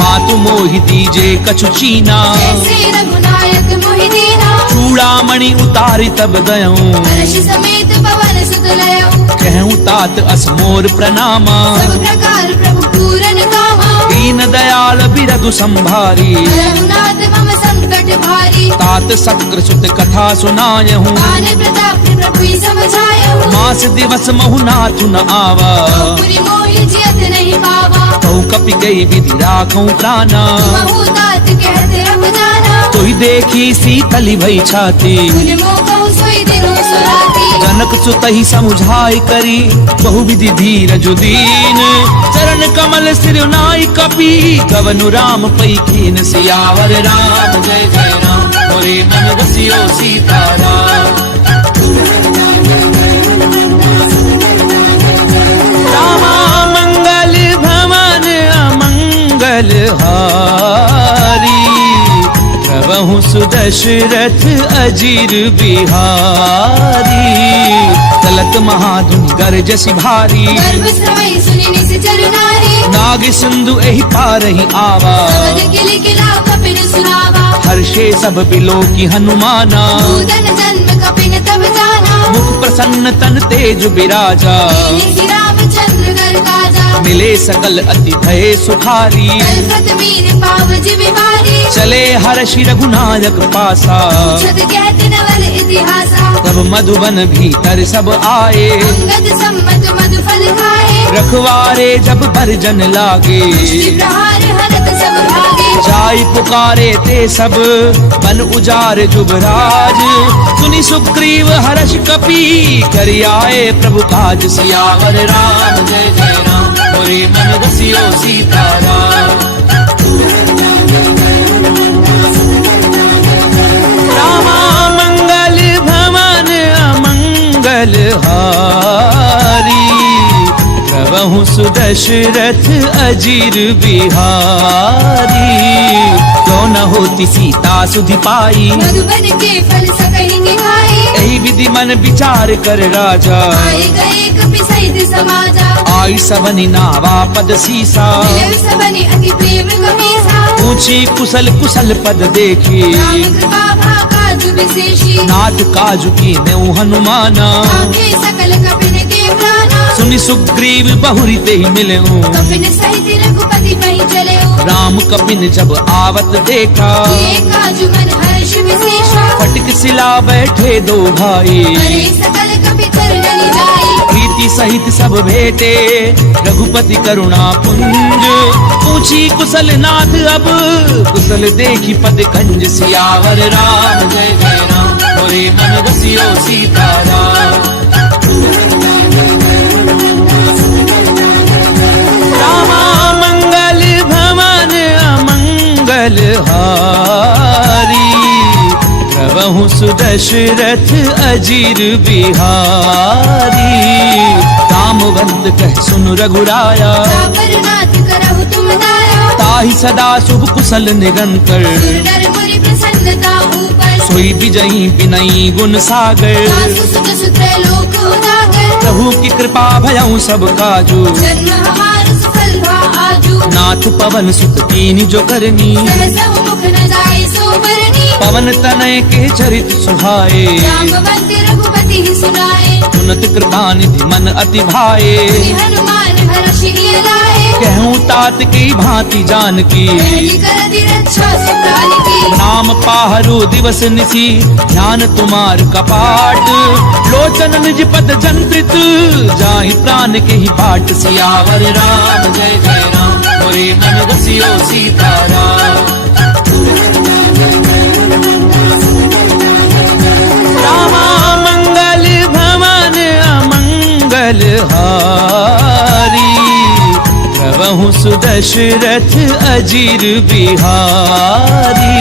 मातु मोहि दीजे कछु चीना। जैसे रघुनायक मोहि दीना। चूड़ामणि उतारी तब दयऊं। हर्ष समेत पवन सुत लयऊ। कहूँ तात असमोर प्रणामा। सब प्रकार प्रभु पूरन कामा। दीन दयाल बिरधु संभारी। रघुनाथ मम संकट भारी। तात सक्र सुत कथा सुनायहूँ। आन प्रताप प्रभु समझायहु। मास दिवस महु नाथु न आवा। पुरि मोहि जियत नहीं पावा। कहु कपि कई विधि राखूं प्राणा। महु तात कहते रब जाना। तोहि देखी सीतली भई छाती। पुनि मोह कहु सोई दिनु सुराती। जनक सुतहि समुझाई करी बहु विधि धीरज दीन। चरण कमल सिर नाई कपि गवनु राम पई कीन। सियावर राम जय जय राम मोरे मन बसियो सीताराम। रामा मंगल भवन अमंगल हारी। प्रभु सुदशरथ अजीर बिहारी। चलत महाधुन गरजसि भारी। गर्भ स्रवई सुनि निश्चर नारी। नाग सिंधु एहि पारहि आवा। सबद किलि किला कपिन सुनावा। हर्षे सब बिलो की हनुमाना। पूदन जन्म कपिन तब जाना। मुख प्रसन्न तन तेज बिराजा। लील्हि रामचंद्र घर काजा। मिले सकल अति भय सुखारी। कलकत मीर पाव जिमि मारी। चले हर्षि रघुनायक पासा। छद कहत नवल इतिहासा। तब मधुबन भीतर सब आए। अंगद सम्मत मधु फल खाए। रखवारे जब बरजन लागे। मुष्टि प्रहार हरत सब भागे। जाय पुकारे ते सब बन उजार जुबराज। सुनि सुग्रीव हर्ष कपि करि आए प्रभु काज। सियावर राम जय जय राम मोरे मन बसियो सीताराम। रामा मंगल भवन अमंगल हारी। प्रभु सुदशरथ अजीर बिहारी। तो न होती सीता सुधि पाई। मधुबन के फल सकहि निभाए। यही विधि मन विचार कर राजा। आए गए कपि सहित समाजा। आई सबनि नावा पद सीसा। मिलउ सबनि अति प्रेम गमीसा। ऊंची कुशल कुशल पद देखी। राम कृपा भा काजु विशेषी। नाथ काजु की नेउ हनुमाना। आके सकल कपिन के प्राणा। सुनि सुग्रीव बहुरी ते ही मिले कपिन सहित रघुपति पहि चले। राम कपिन जब आवत देखा, किए काजु मन हर्ष विशेषा। फटक सिला बैठे दो भाई, करे सकल कपि चरणनि जाई। प्रीति सहित सब भेटे रघुपति करुणा पुंज। पूछी कुशल नाथ अब कुशल देखी पद कंज। सियावर राम जय जय राम, मोरे मन बसियो सीताराम। रामा मंगल भवन अमंगल हारी, प्रभु सुदशरथ अजीर बिहारी। रामवंत कह सुन रघुराया, सापर नाथ करहु तुम दाया। ताहि सदा शुभ कुशल निरंतर, सुरनर मुनि प्रसन्नता ऊपर। सोई विजयी विनयी गुण सागर। सासु सुत सुत्र लोक उजागर। प्रभु की कृपा भयउ सब काजू, जन्म हमार सफल भा आजू। नाथ पवन सुत कीनी जो करनी, सहसहु मुख न जाय सोबरनी। पवन तनय के चरित सुहाए, रामवंत रघुपति ही सुनाए। उन्नत कृपा निधि मन अति भाए। श्री हनुमान हर्षि लाए। कहूँ तात की भांति जान की, पहली कर दी रक्षा सुप्राण की। नाम पाहरु दिवस निसी, ध्यान तुम्हार कपाट। लोचन निज पद जंत्रित, जाहि प्राण के ही बाट। सियावर राम जय जय राम, मोरे मन बसियो सीताराम। रामा मंगल भवन अमंगल हारी, प्रभु सुदशरथ अजीर बिहारी।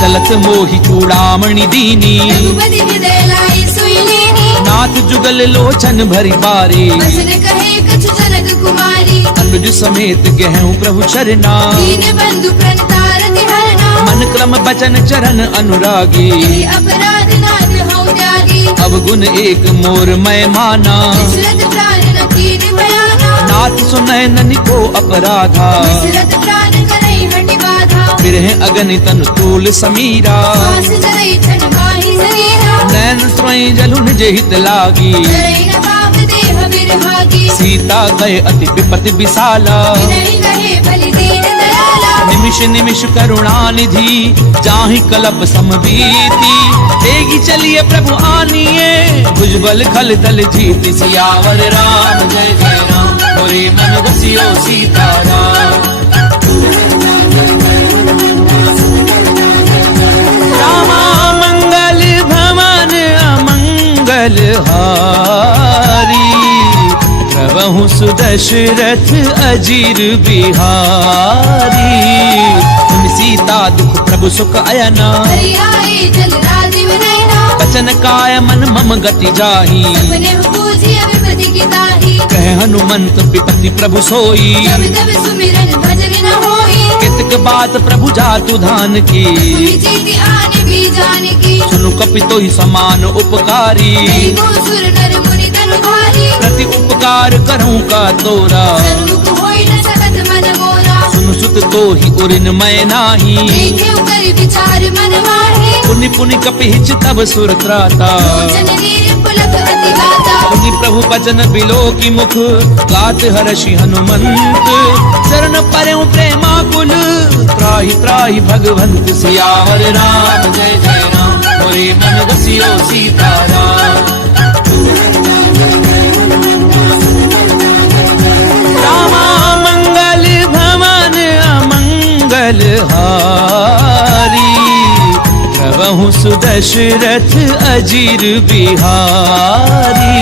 चलत मोहि चूड़ामणि दीनी, रघुपति हृदय लाई सोई लेनी। नाथ जुगल लोचन भरि बारी। बचन कहे कछु जनक कुमारी। अनुज समेत गहूँ प्रभु चरना, दीन बंधु प्रणतारति हरना। मन क्रम बचन चरण अनुरागी। यही अपराध नाथ हौ त्यागी। अवगुण एक मोर मैं माना, विचलत प्राण न कीन बयाना। नाथ सुनय ननि को अपराधा। विचलत प्राण करई हटि बाधा। फिरहि अगनितन तूल समीरा, पास जरई छन माहि शरीरा। नैन स्वयं जलु निज हित लागी। जरई न पाप देह बिरहागी। सीता गए अति विपति विशाला, विनय कहे बलि दीन दयाला। निमिष निमिष करुणा निधि, जाहि कलप समबीति। तेगी चलिए प्रभु आनिए, भुजबल खल दल जीति। सियावर राम जय जय राम, मोरे मन बसियो सीताराम। रामा मंगल भवन अमंगल हारी, प्रभु सुदशरथ अजीर बिहारी। तुम सीता दुख प्रभु सुख अयना, हरि आए जल राजीव नयना। बचन काय मन मम गति जाही। सपने पूजिय विपति की ताही। कह हनुमंत विपति प्रभु सोई, जब तब सुमिरन भजन न होई। कितक बात प्रभु जातु धान की। तुम जीति आने भी जाने की। सुनु कपि तोहि समान उपकारी, नहीं को सुर नर मुनि तनु भारी। प्रति उपकार करऊं का तोरा। सन्मुख होई न सकत मन मोरा। सुनु सुत तोहि उरिन मैं नाही, देखे कर विचार मन माही। पुनि पुनि कपि हिच तब सुर त्राता। लोचन नीर पुलक अति गाता। पुनि प्रभु बचन बिलो की मुख, गात हर्षि हनुमंत। चरण परउ प्रेमाकुल, त्राहि त्राहि भगवंत। सियावर राम जय जय राम, मोरे मन बसियो सीताराम। रामा मंगल भवन अमंगल हारी, प्रभु सुदशरथ अजीर बिहारी।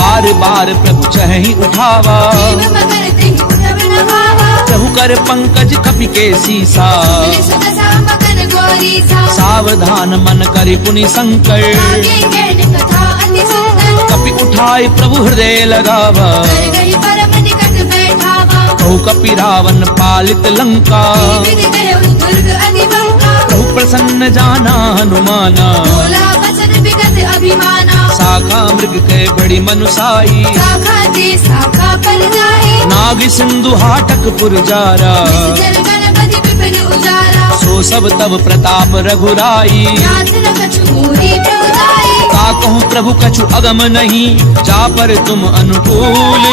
बार बार प्रभु चहि उठावा, जीव मगर तेहि उठब न भावा। प्रभु कर पंकज कपि के सीसा। सुनि सुत मगन गौरी सा। सावधान मन करि पुनि संकर, आगे कहन कथा अति सुंदर। कपि उठाय प्रभु हृदय लगावा। कर गही परम निकट बैठावा। कहु कपि रावण पालित लंका, विधि देहु दुर्ग अति बंका। प्रभु प्रसन्न जाना हनुमाना। बोला बचन विगत अभिमाना। शाखा मृग के बड़ी मनुसाई, शाखा ते शाखा पर जाए। नाग सिंधु हाटक पुरजारा। जल गणपति विपिन उजारा। सो सब तब प्रताप रघुराई, नाथ न कछु मोहि प्रभु दाई। कहूँ प्रभु कछु अगम नहीं, जा पर तुम अनुकूल।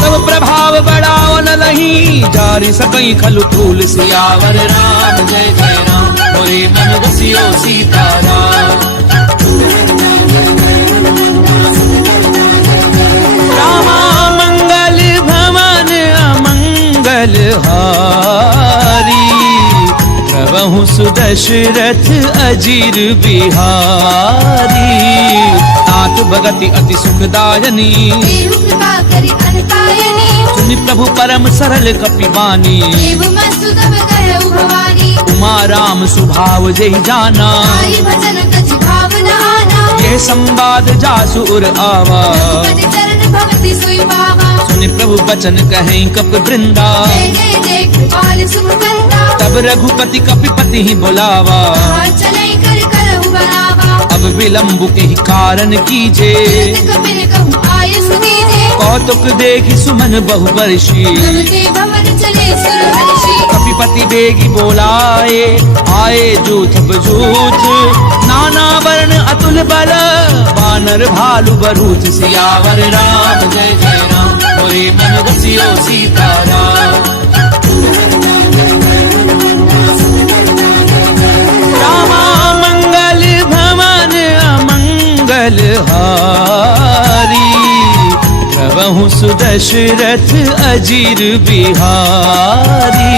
तब प्रभाव बढ़ाओ न लही, जारी सकई खलु तूल। सियावर राम जय जय राम, मोरे मन बसियो सीताराम। रामा मंगल भवन अमंगल हारी, प्रभु सुदशरथ अजीर बिहारी। नाथ भगति अति सुखदायनी, देहु कृपा करि अनपायनी। सुनि प्रभु परम सरल कपिबानी, देव मस्तु तब कहु भवानी। उमा राम सुभाव जय जाना, आई भजन कछि भावना आना। यह संवाद जासुर आवा, रघुपति चरण भगति सोई पावा। सुनि प्रभु बचन कहें कप वृंदा, जय जय जय कृपाल सुख कंदा। तब रघुपति कपिपति ही बुलावा, चलै कर करहु बनावा। अब विलंब के ही कारण कीजे, तीर्थ कपिल कहु आय सुनीजे। कौतुक देखि सुमन बहु वर्षी, तब ते भवन चले सुरहर्षि। कपिपति बेगी बोलाए, आए जूथ बजूथ। नाना वर्ण अतुल बल, वानर भालु बरूथ। सियावर राम जय जय राम, मोरे मन बसियो सीताराम। रामा मंगल भवन अमंगल हारी, प्रभु सुदशरथ अजीर बिहारी।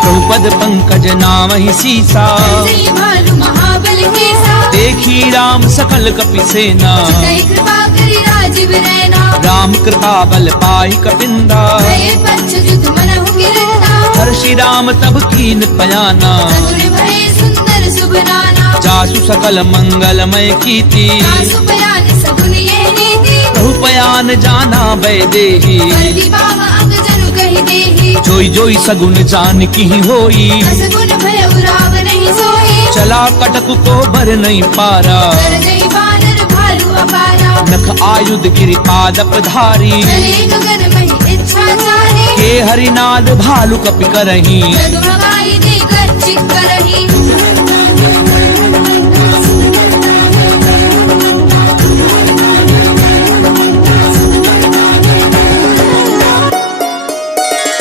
प्रभुपद पंकज नामहि सीसा, जय भालु महाबल केसा। देखी राम सकल कपि सेना, जय कृपा करि राजीव रैना। राम कृपा बल पाई कपिंदा, भय पंच जुग मनहु गिरंदा। हर्षि राम तब कीन पयाना, सतुर भय सुंदर शुभ नाना। जासु सकल मंगलमय कीर्ति, आसु पयान सगुन ये नीति। प्रभु पयान जाना वैदेही, हरि बाम अंग जनु कहि देहि। जोई जोई सगुन जान की होई, असगुन भय उराव नहीं सोई। चला कटक को भर नहीं पारा, कर जय वानर भालु अपारा। नख आयुध गिरिपादप धारी, चले गगन महि इच्छाचारी। के हरिनाद भालु कपि करही, जग भगाई दे गर्जित करही।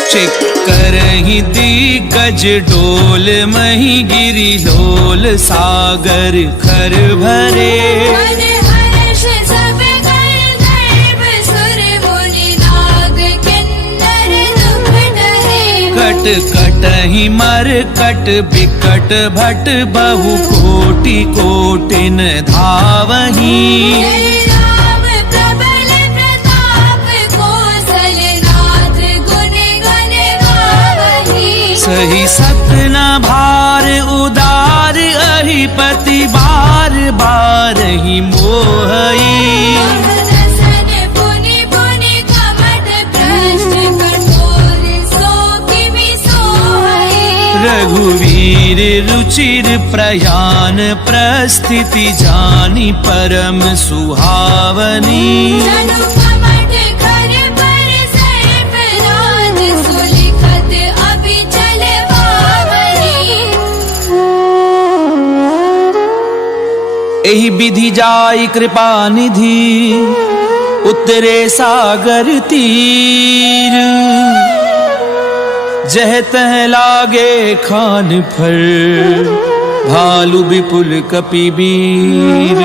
चेक करही दिग्गज डोल, मही गिरि डोल सागर खर भरे। मन हर्ष सब कर गर्भ, सुर मुनि नाग किन्नर दुख डरे। कट कटहि मर कट बिकट भट, बहु कोटि कोटिन धावही। जय राम प्रबल प्रताप, कौशल नाथ गुण गण गावही। सही सतना भार उदार, अहिपति बार बार ही मोहई। रसन पुनि पुनि कमठ, प्रश्न कठोर सो किमि सोहई। रघुवीर रुचिर प्रयान, प्रस्थिति जानी परम सुहावनी। जनु कमठ खर पर सर्प राज, सुलिखत अभिचल बावनी। एहि विधि जाई कृपा निधि, उतरे सागर तीर। जह तह लागे खान फर, भालु विपुल कपिबीर।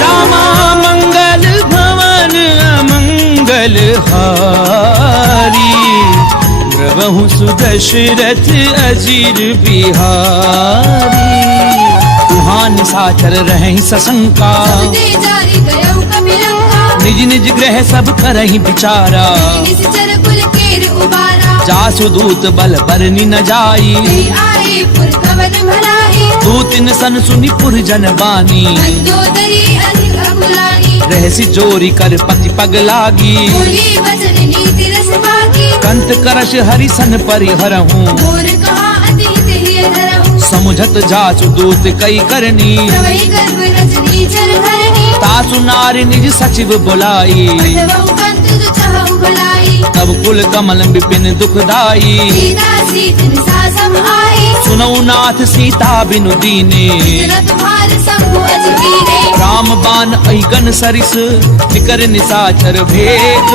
रामा मंगल भवन अमंगल हारी, प्रभु सुदशरथ अजीर बिहारी। वहाँ निशाचर रहे सशंका, दे जारी गयौ कपिलंका। निज निज ग्रह सब करहि विचारा। निश्चर कुल केर उबारा। जासु दूत बल बरनि न जाई, ते आए पुर कवन भलाई। दूतिन सन सुनि पुर जन बानी। मंदोदरी अधिक अकुलानी। रहसि जोरी कर पति पग लागी। बोली वचन नीति रस बाकी। कंत करश हरि सन परिहरहूँ। मोर कहा अति हित धरहूँ। समुझत जासु दूत कई करनी। प्रवहि गर्भ रजनी चर धरनी। तासु नारी निज सचिव बुलाई। पठवहु कंत जो चाहु भलाई। तब कुल कमल विपिन दुखदाई। सीता सीत निसा सम आई, सुनौ नाथ सीता बिनु दीने। इतना तुम्हार शंभु अज कीने। राम बान अहिगन सरिस निकर निसाचर भेद।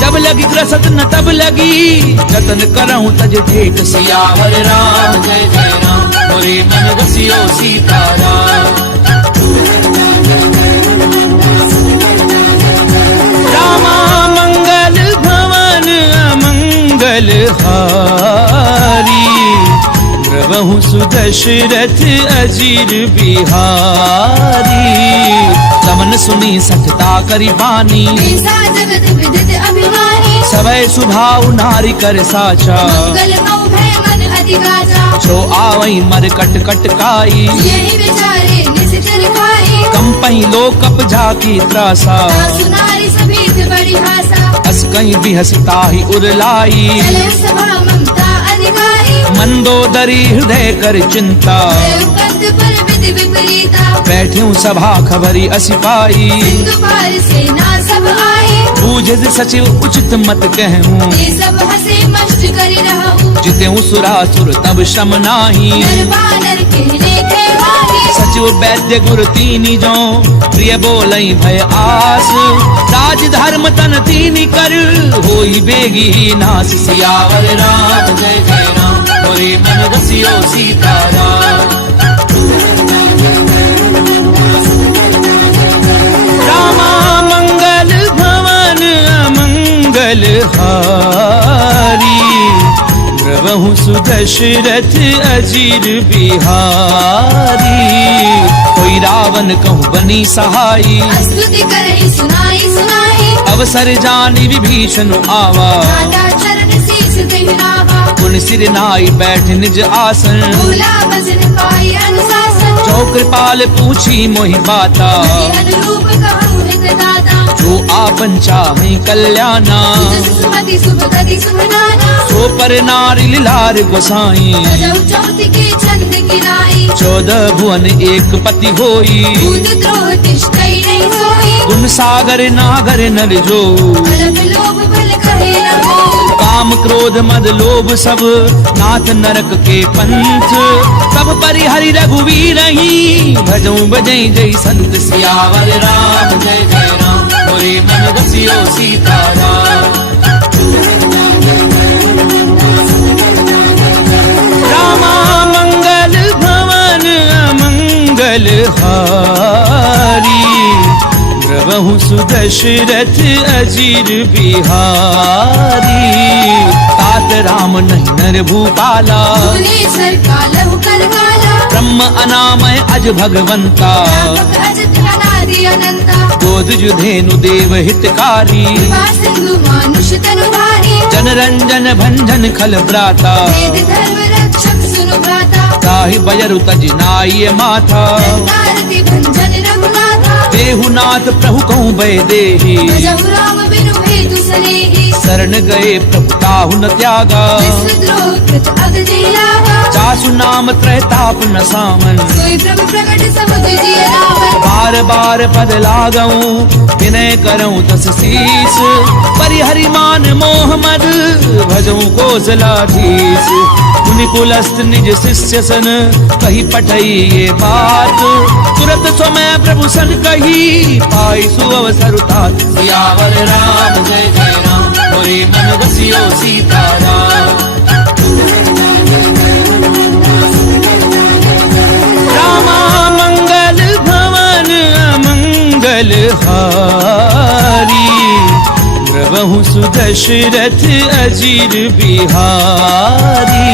जब लगी ग्रसत न तब लगी जतन करहूं तज टेक। सियावर राम जय जय राम मोरे मन रसियो सीताराम। रामा मंगल भवन अमंगल हारी। द्रवहु सुदशरथ अजीर बिहारी। समन सुनी सठता करी बानी, ऐसा जगत विदित अभिमानी। सवै सुभाव नारी कर साचा। मंगल मऊ भय मन अधिगाचा, जो आवई मर कट कट काई। यही विचारे निशिचर खाई। कंपई लोकप झाकी त्रासा। सासु नारी समेत बड़ी भाषा, अस कहीं बिहसता ही उरलाई। चले सभा ममता अधिकारी। मंदोदरी हृदय कर चिंता। कंद पर विधि विपरीता, बैठ्यूं सभा खबरी असिपाई। सिंधु पार सेना सब आई। बूझ सचिव उचित मत कहूँ। ये सब हंसे मस्त करी रहूं, जितेऊ सुरासुर तब शम नाही। नर बानर कहने थे वाणी। सचिव वैद्य गुरु तीनी जो प्रिय बोलई भय आस। राज धर्म तन तीनी कर होई बेगी नास। सियावर राम जय जय राम मोरे मन रसियो सीताराम। रामा मंगल भवन अमंगल हारी। द्रवहु सुदशरथ अजीर बिहारी। कोई रावण कहूँ बनी सहाई। स्तुति करहि सुनाई सुनाई। अवसर जानी विभीषण आवा। नादा चरण शीस गहरावा, पुन सिर नाई बैठ निज आसन। भूला वजन पाई अनुशासन। जो कृपाल पूछी मोहि बाता। अनुरूप कहूँ हित दाता, जो आपन चाहे कल्याणा। सुमति शुभ गति शुभ नाना। सो पर नारी लार गोसाई। सजौ चौथ के छंद किराई। 14 भुवन एक पति होई। दूध द्रोह तिष्ठै नहीं सोई। गुण सागर नागर नर जो। अलग लोभ बल कहे न हो, काम क्रोध मद लोभ सब नाथ नरक के पंथ। सब परिहरि रघुवीर ही भजऊं बजई जय संत। सियावर राम जय जय राम मोरे मन रसियो सीताराम। रामा मंगल भवन अमंगल हारी। द्रवहु सुदशरथ अजीर बिहारी। तात राम नहीं नर भूपाला। भुवनेश्वर कालहु करकाला। ब्रह्म अनामय अज भगवंता। व्यापक अजित अनादि अनंता। गोद जुधेनु देव हितकारी। कृपा सिंधु मानुष तनु भारी। जनरंजन भंजन खल भ्राता। वेद धर्म रक्षक सुनु भ्राता। ताहि बजरु तज नाई माथा। तारति भंजन रघुनाथा। देहुनाथ प्रभु कहूँ भय देहि। भजहु राम बिनु भेदु सनेहि। शरण गए प्रभु ताहु न त्यागा। विश्वद्रोह कृत अगति लागा। चासु नाम त्रैताप न सामन। सोई प्रभु प्रकट समुद्र जिय रावण। बार बार पद लागऊं विनय करऊं दस शीस। परिहरि मान मोह मद भजऊं कौशलाधीश। मुनि कुलस्त निज शिष्य सन कही पठई ये बात। तुरत स्वमय प्रभु सन कही पाई सुअवसर तात। सियावर राम जय जय राम मोरे मन रसियो सीताराम। रामा मंगल भवन अमंगल हारी। द्रवहु सुदशरथ अजीर बिहारी।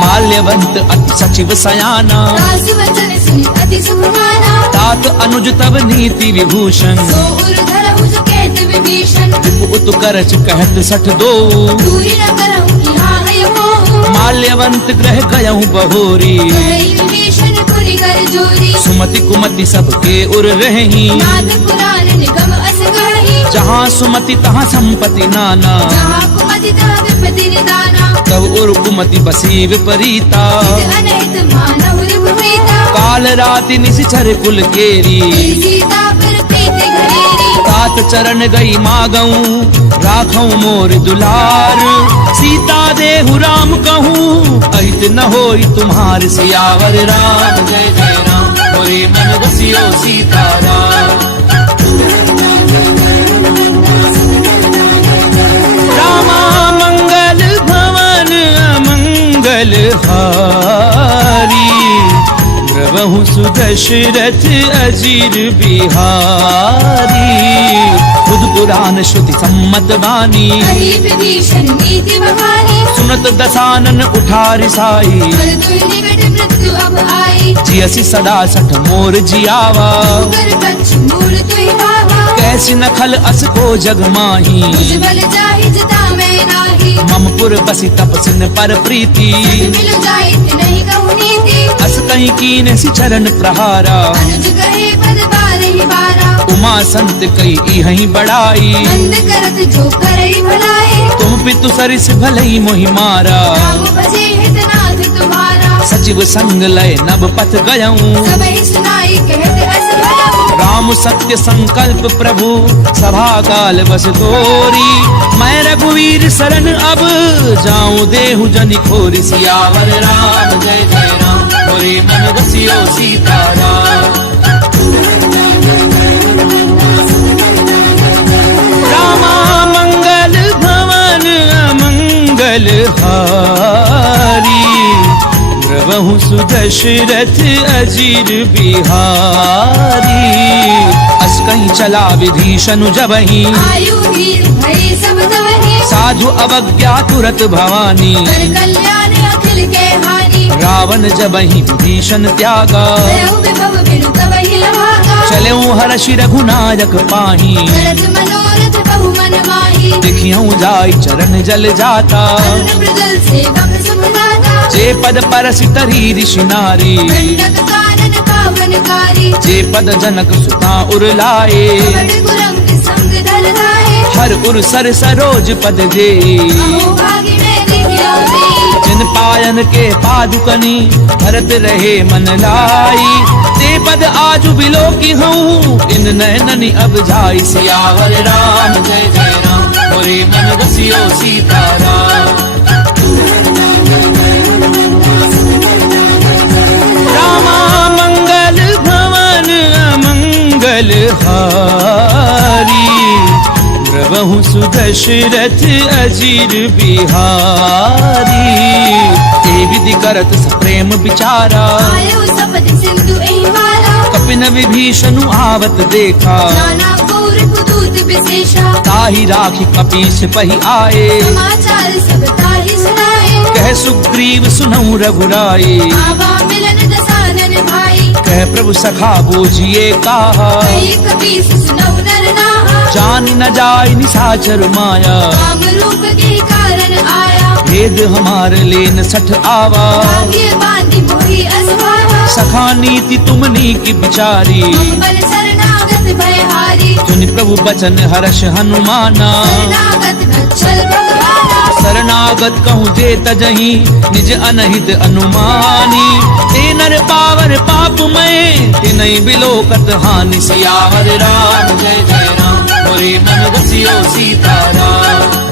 माल्यवंत अति सचिव सयाना। दास वचन सुनि अति सुखमाना। तात अनुज तब नीति विभूषण। सो उर धरहु जो कहत विभीषण। उत करच कहत सठ दो। दूरी न करहु यहाँ है मोह। माल्यवंत ग्रह गयहु बहोरी। करई विभीषण पुनि कर जोरी। सुमति कुमति सबके उर रही। नाथ पुराण निगम अस गढ़ी। जहाँ सुमति तहाँ संपत्ति नाना। जहाँ कुमति तहाँ विपति निदाना। तब उर कुमति बसी विपरीता। अनहित मानव रघुमीता। काल राति निशिचर कुल केरी। सीता पर प्रीति घनेरी। तात तात चरण गई मागऊं, राखऊं मोर दुलार। सीता देहु राम कहूँ, अहित न होई तुम्हार। सियावर राम जय जय राम, मोरे मन बसियो सीताराम। रामा मंगल भवन अमंगल हारी, प्रभु सुदशरथ अजीर बिहारी। बुध पुराण श्रुति सम्मत वाणी, हरि विभीषण नीति बखानी। सुनत दसानन उठारि साई, पर दुई निकट मृत्यु अब आई। जियसि सदा सठ मोर जियावा, कर कच्छ मूल तुहि भावा। कैसी नखल अस को जग माही, तुझ बल जाहि जिता मैं नाही। ममपुर बसी तपसिन पर प्रीति, मिल जाइत नहीं कहु नीति। अस कहीं कीन सि चरण प्रहारा। अनुज कहे पद बारहि बारा, उमा संत कई इहहीं बड़ाई। बंद करत जो करई भलाई। तुम पितु सरिस भलई मोहि मारा, राम भजे हितनाथ तुम्हारा। सचिव संग लय नभ पथ गयऊं। सबहि सुनाई कहत अस भयऊ। राम सत्य संकल्प प्रभु, सभा काल बस तोरी। मैं रघुवीर शरण अब, जाऊं देहु जनि खोरी। सियावर राम जय जय राम, मोरे मन बसियो सीताराम। रामा मंगल भवन अमंगल हारी, प्रभु सुदशरथ अजीर बिहारी। अस कहीं चला विभीषण जबहि, आयु वीर भय सब तवहि। साधु अवज्ञा तुरत भवानी। कर कल्याण अखिल के हानि। रावण जबहि विभीषण त्यागा, भयउ विभव बिनु तवहि लभागा। चलेऊ हर्षि रघुनायक पाही। करत मनोरथ बहु मन माही। देखियऊं जाय चरण जल जाता, अरुण मृदुल सेवक सुखदाता। जे पद परसि तरी ऋषि नारी। दंडक कानन पावनकारी। जे पद जनक सुता उर लाए, बड़ कुरंग संग धर धाये। हर उर सर सरोज पद जे। अहो भागी मेरी न्योते। जिन पायन के पादुकनी, भरत रहे मन लाई। ते पद आजु बिलोकी हूँ, इन नैननि अब जाई। सियावर राम जय जय राम, मोरे मन बसियो सीताराम। रामा मंगल भवन अमंगल हारी, प्रभु सुदशरथ अजीर बिहारी। ए विधि करत सप्रेम विचारा, आयु सपद सिंधु एहि माला। कपिन विभीषण आवत देखा, नाना पौर कुदूत विशेषा। ताहि राखी कपीस पहि आए। समाचार सब ताहि सुनाए। कह सुग्रीव सुनऊ रघुराई, आवा मिलन दसानन भाई। कह प्रभु सखा बूझिए काहा। कही कपीस सुनऊ नर नाहा। जान न जाय निशाचर माया, काम रूप के कारण आया। भेद हमार लेन सठ आवा। भाग्य बांधी मोहि असभावा। सखा नीति तुमनी की बिचारी, बल शरणागत भयहारी। सुनि प्रभु बचन हर्ष हनुमाना। शरणागत गच्छल भगवाना। शरणागत कहूँ जे तजहि, निज अनहित अनुमानी। ते नर पावर पाप मैं, तिनहि बिलोकत हानि। सियावर राम जय जय राम, मोरे मन बसियो सीताराम।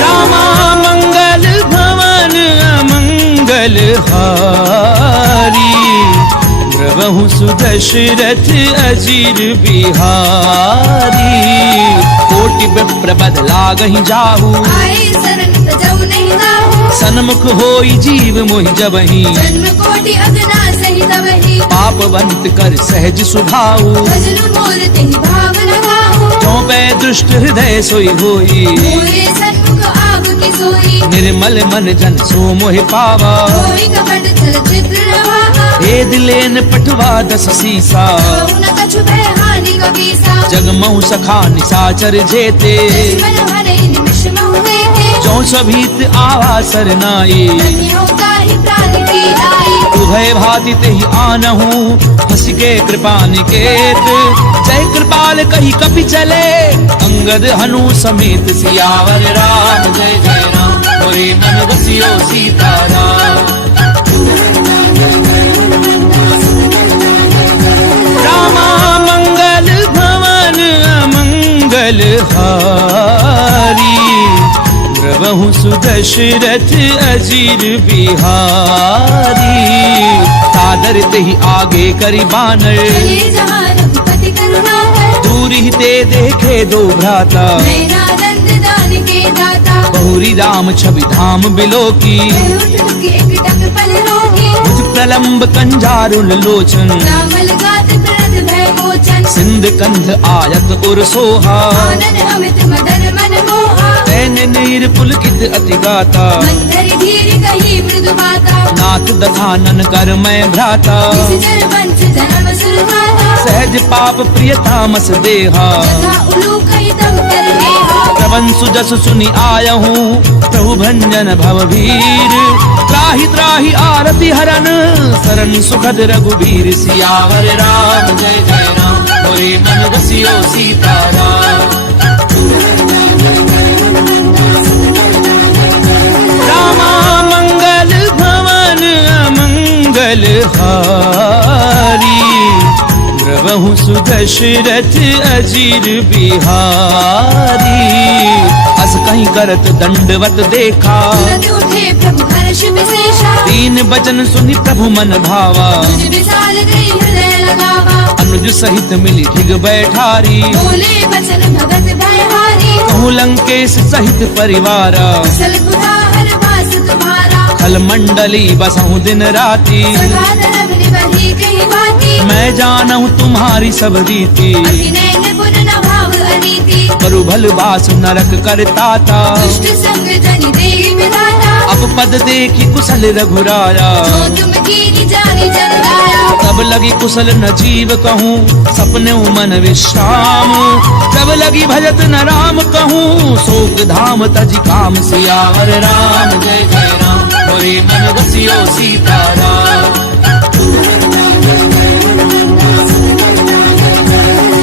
रामा मंगल भवन अमंगल हारी, प्रभु सुदशरथ अजीर बिहारी। कोटि विप्र बद लागहि जाहू, आए शरण तजौ नहीं नाहु। सन्मुख होई जीव मोहि जबहि। जन्म कोटि अगना सहि तवहि। पापवंत कर सहज सुभाऊ, भजन मोर तेहि भाव लगाहु। जो पै दुष्ट हृदय सोई होई। मोरे सन्मुख आव की सोई। निर्मल मन जन सो मोहि पावा। कोई कपट छल चित्र रवाहा। भेद लेन पटवा दस सीसा, कहु न कछु भय हानि कपीसा। जगमहु सखा निशाचर जेते। दुश्मन हरे निमिष महु देते। जो सभीत आवा सरनाई, धन्यो ताहि प्राण की लाई। उभय भाति तेहि आनहु, हंस के कृपा निकेत। जय कृपाल कही कपि चले, अंगद हनु समेत। सियावर राम जय जय राम, मोरे मन बसियो सीताराम। हारी द्रवहु सुदशरथ अजीर बिहारी। सादर ते ही आगे करी बानर चले जहाँ रघुपति करुणाकर, दूर ही ते देखे दो भ्राता नैनानंद दान के दाता। बहुरी राम छवि धाम बिलो की वह उठ रुक एक टक पल रोके, मुझ प्रलंब कंजारुल लोचन रामल गात प्रणत भय मोचन। सिंध कंध आयत उर सोहा आनन अमित मदन मन मोहा, तैन नीर पुलकित अति गाता मंथर धीर कही मृदु बाता। नाथ दखानन कर मैं भ्राता इस जर वंश जन्म सुरधाता, सहज पाप प्रियतामस देहा तथा उलूक ही तम कर नेहा। प्रवन सुजस सुनि आयहूँ प्रभु भंजन भवभीर। त्राहि त्राहि आरति हरन सरन सुखद रघुबीर। सियावर राम जय जय राम मोरे मन बसियो सीताराम। रामा मंगल भवन अमंगल हारी द्रवहु सुदशरथ अजीर बिहारी। अस कहीं करत दंडवत देखा तुरंत उठे प्रभु हर्ष विशेषा, दीन बचन सुनि प्रभु मन भावा। तुझ विशाल गई हृदय लगावा, अनुज सहित मिली ठिग बैठारी। बोले बचन भगत भयहारी। कहूँ लंकेश सहित परिवारा कुशल कुदाहर वास तुम्हारा, खल मंडली बसहु दिन राती। सदा धर्म निबही कही बाती। मैं जानहु तुम्हारी सब रीति अति नैन पुन न भाव अनीति, करु भल बास नरक करताता। दुष्ट संग जनि देहि विधाता। अब पद देखी कुशल रघुराया जो तुम कीनी जानी जन गाया, तब लगी कुशल न जीव कहूँ सपने मन विश्राम। तब लगी भजत न राम कहूँ शोक धाम तजी काम। सियावर राम जय जय राम मोरे मन बसियो सीताराम।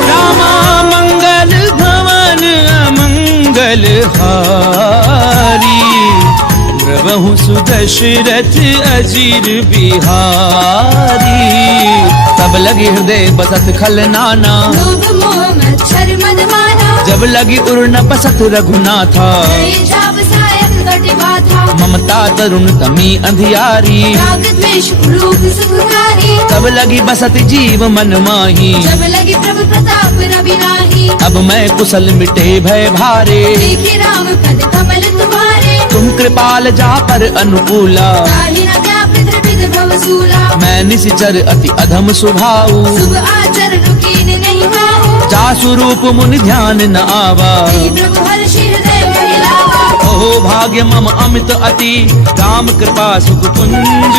रामा मंगल भवन अमंगल हारी द्रवहु सुदशरथ अजीर बिहारी। तब लगी हृदय बसत खल नाना लोभ मोह मच्छर मद माना। जब लगी उर न बसत रघुनाथा हरे जाप सायक घट बाधा, ममता तरुण तमी अंधियारी। राग द्वेष उलूक सुखकारी। तब लगी बसत जीव मन माही जब लगी प्रभु प्रताप रवि नाही, अब मैं कुशल मिटे भय भारे। देखे राम पद कमल तुम्हारे। तुम कृपाल जा पर अनुकूला ताहि न व्यापृत त्रिविध भवसूला। मैं निशिचर अति अधम स्वभाव शुभ आचरण कीन नहीं भाऊ, जासु रूप मुनि ध्यान न आवा। तेहि प्रभु हर्षि हृदय महिलावा। ओहो भाग्य मम अमित अति राम कृपा सुख कुंज।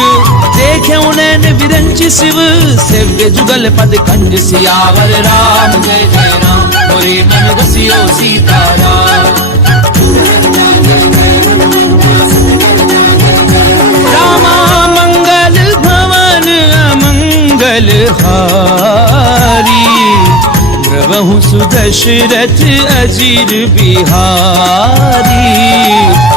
देखे नैन विरंचि शिव सेव्य जुगल पद कंज। सियावर राम जय जय राम मोरे मन बसियो सीताराम। रामा मंगल भवन अमंगल हारी द्रवहु सुदशरथ अजीर बिहारी।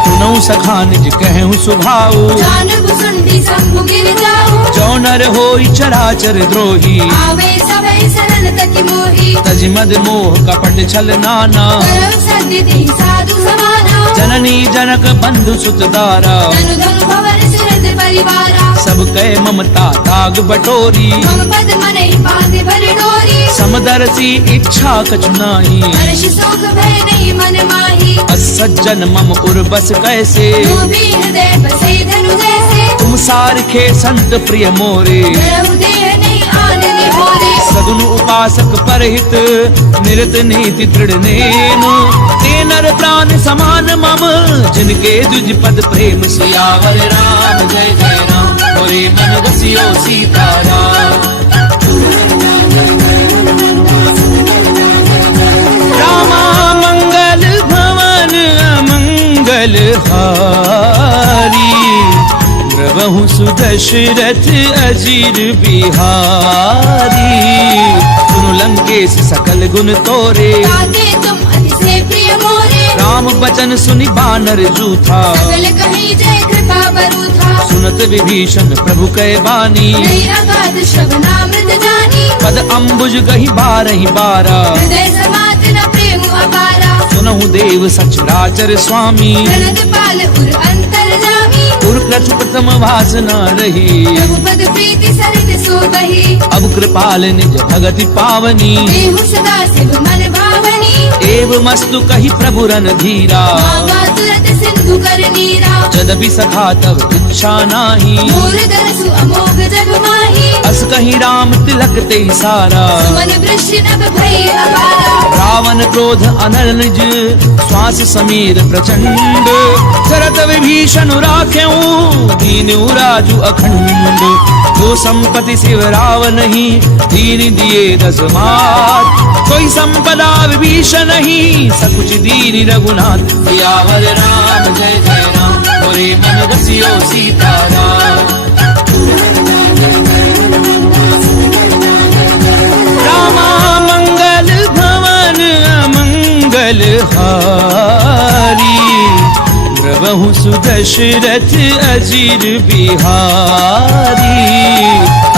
सुनौ सखा निज कहूँ सुभाऊ जानहु सुनती शंभु गिर जाऊ। जो नर होई चराचर द्रोही आवे सभय शरण तति मोही। तज मद मोह कपट छल नाना करव सत्य तेहि साधु समाना। जननी जनक बंधु सुत दारा तनु धनु भवन सुरत परिवारा। सब कह ममता ताग बटोरी। मम पद मनहि बांधे भर डोरी। समदर्शी इच्छा कछु नाही हर्ष शोक भय नहीं मन माही। असज्जन मम उर्बस कैसे लोभी हृदय बसे धनु जैसे। तुम सारखे संत प्रिय मोरे। धरहु देह नहीं आन निहोरे। सगुन उपासक परहित निरत नीति दृढ़ नेनु। ते नर प्राण समान मम जिनके द्विज पद प्रेम। सियावर राम जय जय राम मोरे मन बसियो सीताराम। रामा मंगल भवन अमंगल हारी द्रवहु सुदशरथ अजीर बिहारी। सुनु लंकेश सकल गुण तोरे ताके तुम अति से प्रिय मोरे। राम बचन सुनि बानर जूथा। सकल कही जय कृपा बरूथा। सुनत विभीषण प्रभु कै बानी। नहीं अगाध श्रवणामृत जानी। पद अम्बुज गही बारहि बारा। हृदय समात न प्रेम अपारा। सुनहु देव सचराचर स्वामी, प्रणत पाल उर अंतर्जामी। उर्कृत प्रथम वासना रही, रघुपद प्रीति सरित सो बही। अब कृपाल निज भगति पावनी, देहु सदा शिव मन भावनी। एवमस्तु कहि प्रभु रन धीरा, मांगा तुरत सिंधु कर नीरा। यद्यपि सखा तब इच्छा नाही, मोर दरसु अमोघ जग माही। अस कहि राम तिलक ते सारा, मन वृष्टि नभ भई अपारा। रावण क्रोध अनल निज, श्वास समीर प्रचंड। शरत विभीषण राख्यऊ, दीन राजु अखंड। जो संपत्ति शिव रावण ही, दीन दिए दस मात। कोई संपदा विभीषण नहीं, सकुच दीन रघुनाथ। सियावर राम जय जय राम, मोरे मन रसियो सीताराम। रामा मंगल भवन अमंगल हारी, द्रवहु सुदशरथ अजीर बिहारी।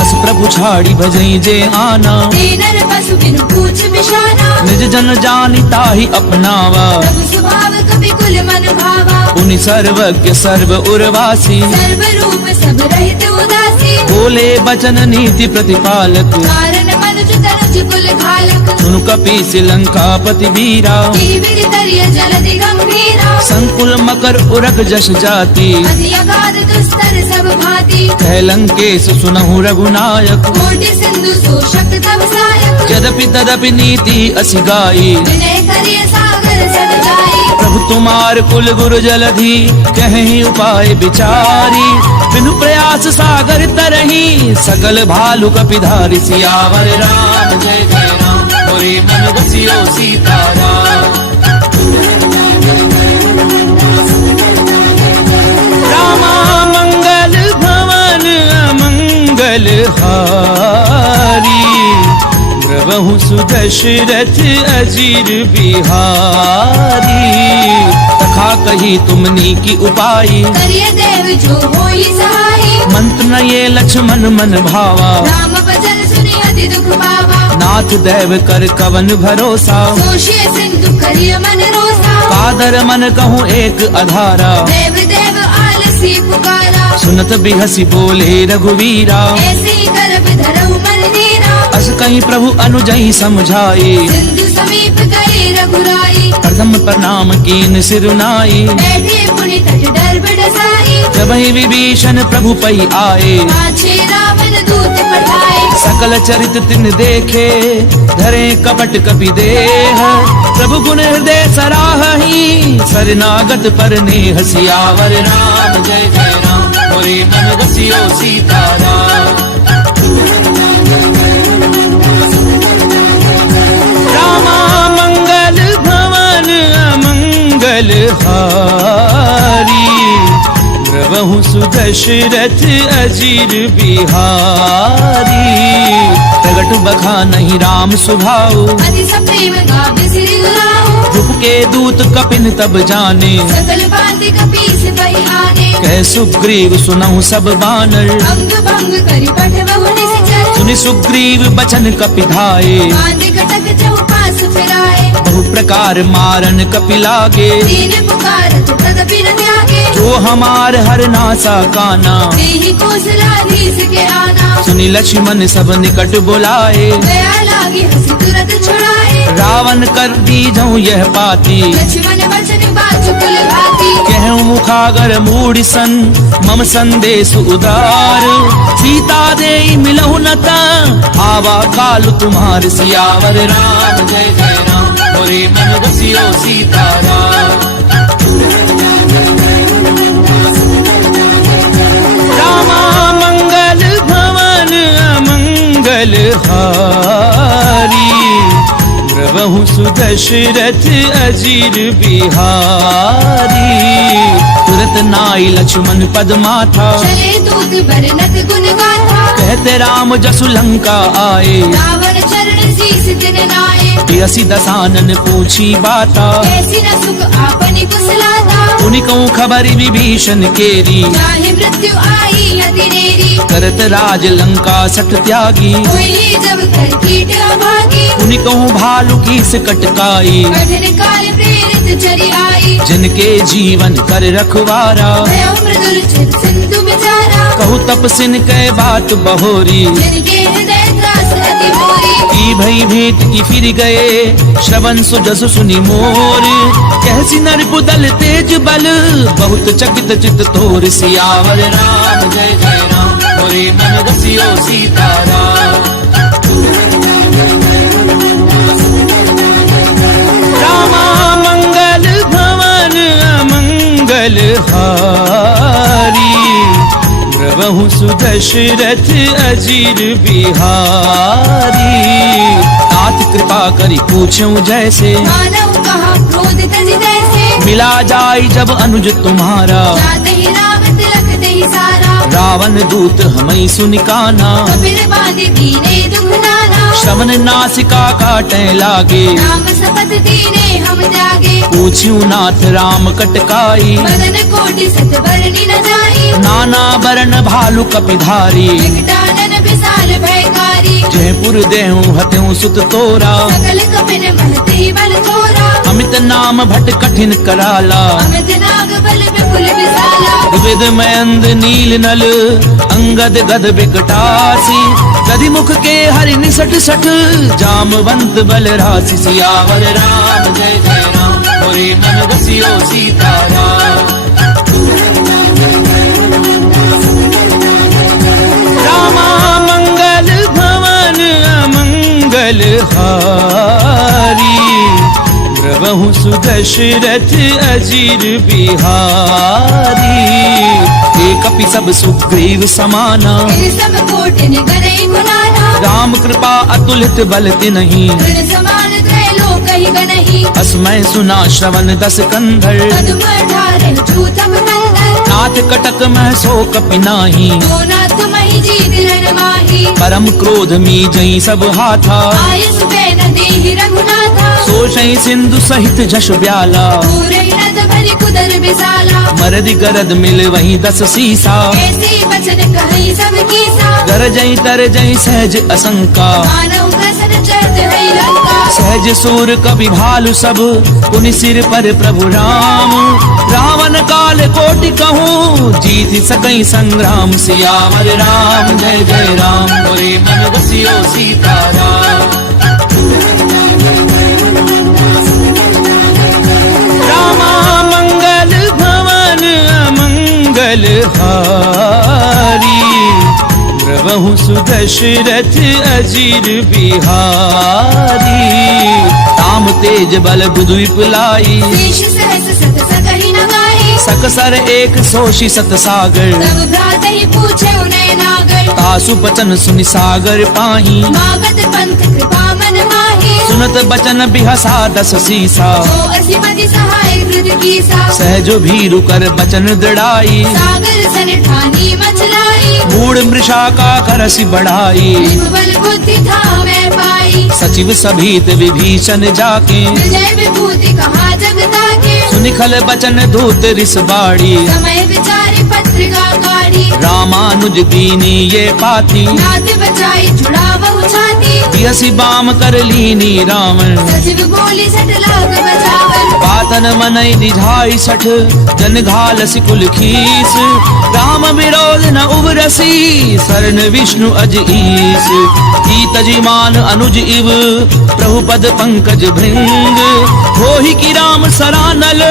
अस प्रभु छाड़ी भजई जे आना, दीनर पशु बिनु पूछ बिशाना। निज जन जानि ताहि अपनावा, प्रभु स्वभाव कपि कुल मन भावा। पुनि सर्वज्ञ सर्व उर्वासी, सर्व रूप सब रहित उदासी। बोले बचन नीति प्रतिपालक, कारण मनुज तनुज कुल घालक। सुनु कपीस लंकापति वीरा, वीर तरिय जलधि गंभीरा। संकुल मकर उरग जस जाति, अति अगाध दुस्तर सब भांति। कह लंकेश सुनहु रघुनायक। कोटि सिंधु शोषक तव सायक। यद्यपि तदपि नीति असि गाई, विनय करिय सागर सद जाई। प्रभु तुम्हार कुल गुरु जलधि, कहीं उपाय विचारी। बिनु प्रयास सागर तरही, सकल भालु कपिधारी। सियावर राम जय जय राम, मोरे मन रसियो सीताराम। रामा मंगल भवन अमंगल हारी, द्रवहु सुदशरथ अजीर बिहारी। तखा कही तुमनी की उपाई, करिय देव जो होई सहाई। मंत्र न ये लक्ष्मण मन भावा, राम भजन सुनि अति दुख पावा। नाथ दैव कर कवन भरोसा। सोषिय सिंधु करिय मन रोसा। कादर मन कहूँ एक अधारा, देव देव आलसी पुकारा। सुनत बिहसी बोले रघुवीरा। ऐसे ही करब धरऊ मन नीरा। अस कहीं प्रभु अनुजई समझाई, सिंधु समीप गए रघुराई। प्रथम प्रणाम कीन सिरुनाई। बैठे पुनि तट डर बडसाई। जब ही विभीषण प्रभु पई आए, पाछे रावण दूत पठाए। सकल चरित तिन देखे, धरे कपट कपि देह। प्रभु गुण हृदय सराहहि, शरणागत पर नेह। सियावर राम जय जय राम, मोरे मन रसियो सीताराम। रामा मंगल भवन अमंगल हारी, द्रवहु सुदशरथ अजीर बिहारी। प्रगट बखा नहीं राम सुभाऊ, अति सप्रेम गावे सिरि गुराऊ। रूप के दूत कपिन तब जाने, सकल भांति कपीस पहि आने। कह सुग्रीव सुनहु सब बानर। अंग भंग करि पठवहु निश्चर। सुनि सुग्रीव बचन कपिधाए, बांधे कटक चौपास फिराए। बहु प्रकार मारन कपि लागे। दीन पुकारत तदपि न त्यागे। जो हमार हर नासा काना, देहि कौशलाधीश के आना। सुनि लक्ष्मण सब निकट बुलाए। दया लागी हंसी तुरत छुड़ाए। रावण कर दीजहु यह पाती, लक्ष्मण वचन बाजु कुल भांति। कहूँ मुखागर मूढ़ सन, मम संदेश उदार। सीता दे मिलहु न ता, आवा काल तुम्हार। सियावर राम जय जय राम, मोरे मन रसियो सीताराम। रामा मंगल भवन अमंगल हारी, द्रवहु सुदशरथ अजीर बिहारी। तुरत नाई लक्ष्मण पद माथा, चले दूत बरनत गुण गाथा। कहते राम जसु लंका आए। रावण चरण शीस तिन नाए। तिरसी दसानन पूछी बाता, कैसी न सुख आपनि कुशलाता। उनिकऊ खबर विभीषण केरी। जाहि मृत्यु आई अति नेरी। करत राज लंका सठ त्यागी। हुई जब कर कीट अभागी, उन्हीं कहूँ भालू की से कटकाई। कठिन काल प्रेरित चरी आई, जिनके जीवन कर रखवारा। भयो मृदुल चित सिंधु बिचारा, कहू तपसिन कै बात बहोरी। जिनके हृदय त्रास अति मोरी। की भई भेंट की फिर गए, श्रवण सुजस सुनि मोर। कहसी नर बुदल तेज बल, बहुत चकित चित तोर। सियावर राम जय जय राम, मोरे मन रसियो सीताराम। रामा मंगल भवन अमंगल हारी, प्रभु सुदशरथ अजीर बिहारी। नाथ कृपा करी पूछूं जैसे, मानव कहा क्रोध तज जैसे। मिला जाई जब अनुज तुम्हारा। जाते ही राम तिलक दे सारा, रावण दूत हमें सुनिकाना। कबीर बांधे दीने दुख नाना। श्रवण नासिका काटे लागे, राम शपथ दीने हम त्यागे। पूछ्यूं नाथ राम कटकाई। बदन कोटि सत बरनी न जाई, नाना बरन भालू कपिधारी। विकटानन विशाल भयकारी। जयपुर देहूं हत्यूं सुत तोरा। सकल कपिन महते बल थोरा, अमित नाम भट कठिन कराला। अमित नाग बल विपुल विशाला। विविध मयंद नील नल, अंगद गद बिकटासी। गदि मुख के हरि निसट सठ, जामवंत बल राशि। सियावर राम जय जय राम, मोरे मन रसियो सीताराम। रामा मंगल भवन अमंगल हारी, प्रभु सुदशरथ अजीर बिहारी। एक कपि सब सुग्रीव समाना, फिर सब कोटिन गनई गुनाना। राम कृपा अतुलित बल तिन्हि। तृण समान त्रैलोक ही गनहि, अस्मै सुना श्रवण दस कंधर। पदुम ठारे छूतम कंदर। नाथ कटक मह सो कपि नाही, तो नाथ मही जीत रण माही। परम क्रोध मी जई सब हाथा। आयस बैन देहि रघुनाथा, सोषई सिंधु सहित जश ब्याला। पूरे नद भरि कुदर विशाला। मरदि गरद मिल वही दस सीसा। ऐसी वचन कहि सब कीसा, गरजई तरजई सहज असंका। मानव ग्रसन चरत है लंका। सहज सूर कवि भालु सब, पुनि सिर पर प्रभु राम। रावण काल कोटि कहूँ, जीत सकई संग्राम। सियावर राम जय जय राम, मोरे मन रसियो सीताराम। रामा मंगल भवन अमंगल हारी, प्रभु सुदशरथ अजीर बिहारी। ताम तेज बल बुधु विपुलाई, शेष सहस सत सकहि न गाहि। सकसर एक सोषि सत सागर। तब भ्रात ही पूछे उन्हें नागर, तासु बचन सुनि सागर पाही। मागत पंथ कृपा मन माही। सुनत बचन बिहसा दस सीसा। जो असीमति सहाय हृद कीसा। सहजो भीरु कर बचन दृढ़ाई। सागर सन ठानी मचलाई। मूढ़ मृषा का करसि बढ़ाई। बल बुद्धि था मैं पाई। सचिव सभीत विभीषण जाके, विजय विभूति कहा जगता के। सुनिखल बचन धूत रिस बाड़ी। समय विचारी पत्रिका काढ़ी। रामानुज दीनी ये पाती। नाथ बचाई छुड़ा बहु छाती। बियसि बाम कर लीनी रावण। सचिव बोली सट लाख बचावन। बातन मनई निझाई सठ, जन घालसि कुल खीस। राम विरोध न उबरसी, शरण विष्णु अज ईस। तजिमान अनुज इव, प्रभु पद पंकज भृंग। होहि की राम सरानल,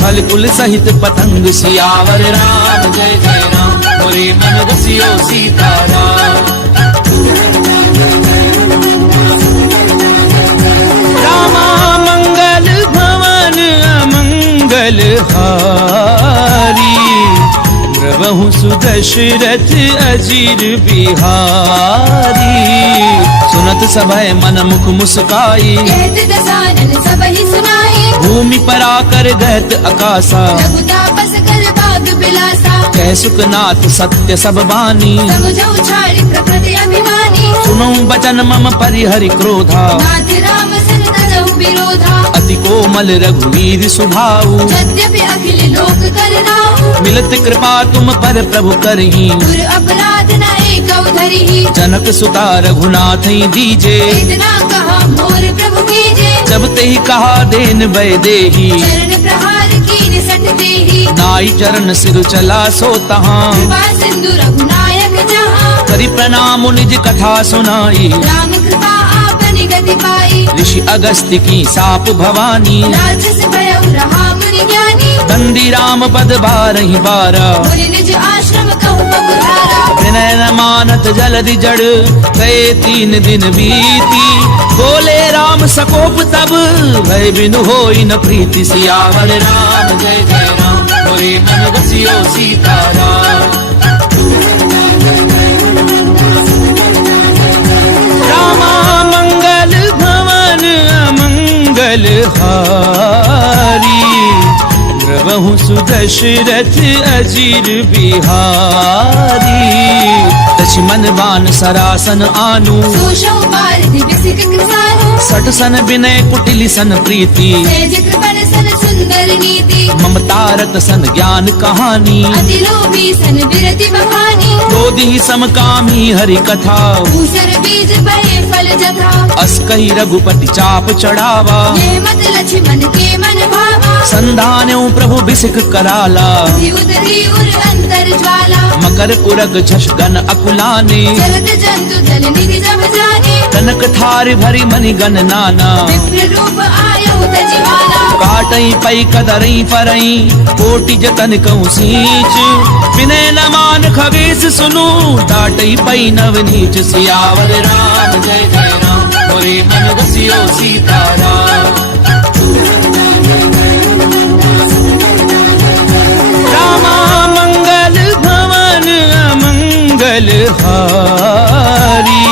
खल कुल सहित पतंग। सियावर राम जय जय राम, मोरे मन रसियो सीताराम। रामा मंगल भवन अमंगल हारी, प्रभु सुदशरथ अजीर बिहारी। सुनत सभय मन मुख मुस्काई, कहत दसानन सबहि सुनाई। भूमि पर आकर गहत अकासा। रघुतापस कर बाग बिलासा। कह सुखनाथ सत्य सब बानी। समझो छाड़ी प्रकृति अभिमानी। सुनो बचन मम परिहरि क्रोधा। नाथ राम सन तजहु विरोधा। अति कोमल रघुवीर सुभाऊ। यद्यपि अखिल लोक करनाऊ। मिलत कृपा तुम पर प्रभु करही। दुर अपराध न एकौ धरिहि। जनक सुता रघुनाथ दीजे। इतना कहा मोर प्रभु कीजे। जब तेहि कहा देन बै देही। चरण प्रहार कीन सट देहि। नाई चरण सिर चला सो तहाँ। कृपा सिंधु रघुनायक जहाँ। करि प्रणाम निज कथा सुनाई। राम कृपा आपनि गति पाई। ऋषि अगस्त्य की साप भवानी। राजस भयउ रहा मुनि ज्ञानी। बंदी राम पद बारहि बारा। मुनि निज आश्रम कहु पगुधारा। विनय न मानत जलधि जड़। गए 3 दिन बीती। बोले राम सकोप तब। भय बिनु होई न प्रीति। सियावर राम जय जय राम। होए मन बसियो सीताराम। रामा मंगल भवन अमंगल हारी। द्रवहु सुदशरथ अजीर बिहारी। लक्ष्मण बान सरासन आनु। सोषौ पारधि बिसिक कृसानु। सठ सन विनय कुटिल सन प्रीति। सेज कृपण सन सुंदर नीति। ममता रत सन ज्ञान कहानी। अति लोभी सन विरति बखानी। क्रोधी समकामी हरि कथा। भूसर बीज बहे फल जथा। अस कहि रघुपति चाप चढ़ावा। यह मत लक्ष्मण के मन भावा। संधान्यो प्रभु बिसिक कराला। बुद्धि उतरी उर अंतर ज्वाला। मकर उरग झष गन अकुलाने। जलद जंतु जल निधि जब जाने। कनक थार भरी मनि गन नाना। विप्र रूप आयु तजिमाला। काटई पई कदरई परई। कोटि जतन कहूँ सींच। विनय न मान खगेश सुनु। डाटई पई नवनीच। सियावर राम जय जय राम। होए मन बसियो सीताराम। रामा मंगल भवन अमंगल हारी।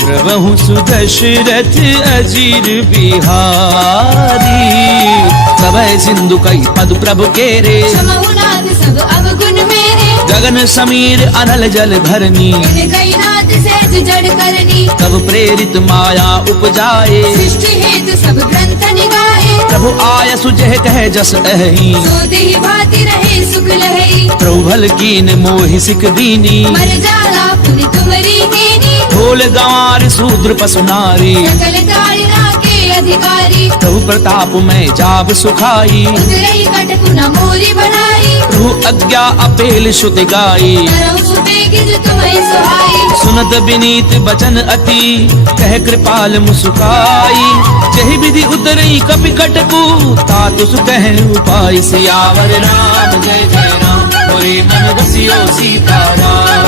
द्रवहु सुदशरथ अजीर बिहारी। सबय सिंधु कई पद प्रभु केरे। क्षमहु नाथ सब अवगुण मेरे। गगन समीर अनल जल धरनी। इन गई नाथ सेज जड़ करनी। तब प्रेरित माया उपजाए। सृष्टि हेतु सब ग्रंथ निगाहे। प्रभु आय सुजह कह जस अहि। सो देहि भाति रहे सुख लहई। प्रभु भल कीन मोहि सिख दीनी। मर जाला पुनि तुमरी कीनी। ढोल गंवार शूद्र पशु नारी। सकल ताड़ना के अधिकारी। प्रभु प्रताप में जाब सुखाई। उतरई कटकु न मोरी बनाई। प्रभु आज्ञा अपेल श्रुति गाई। करहु सुबेगिज तुम्हें सुहाई। सुनत विनीत बचन अति। कह कृपाल मुस्काई। जहि विधि उतरई कपि कटकु। तातु सुकह उपाय। सियावर राम जय जय राम। होए मन बसियो सीताराम।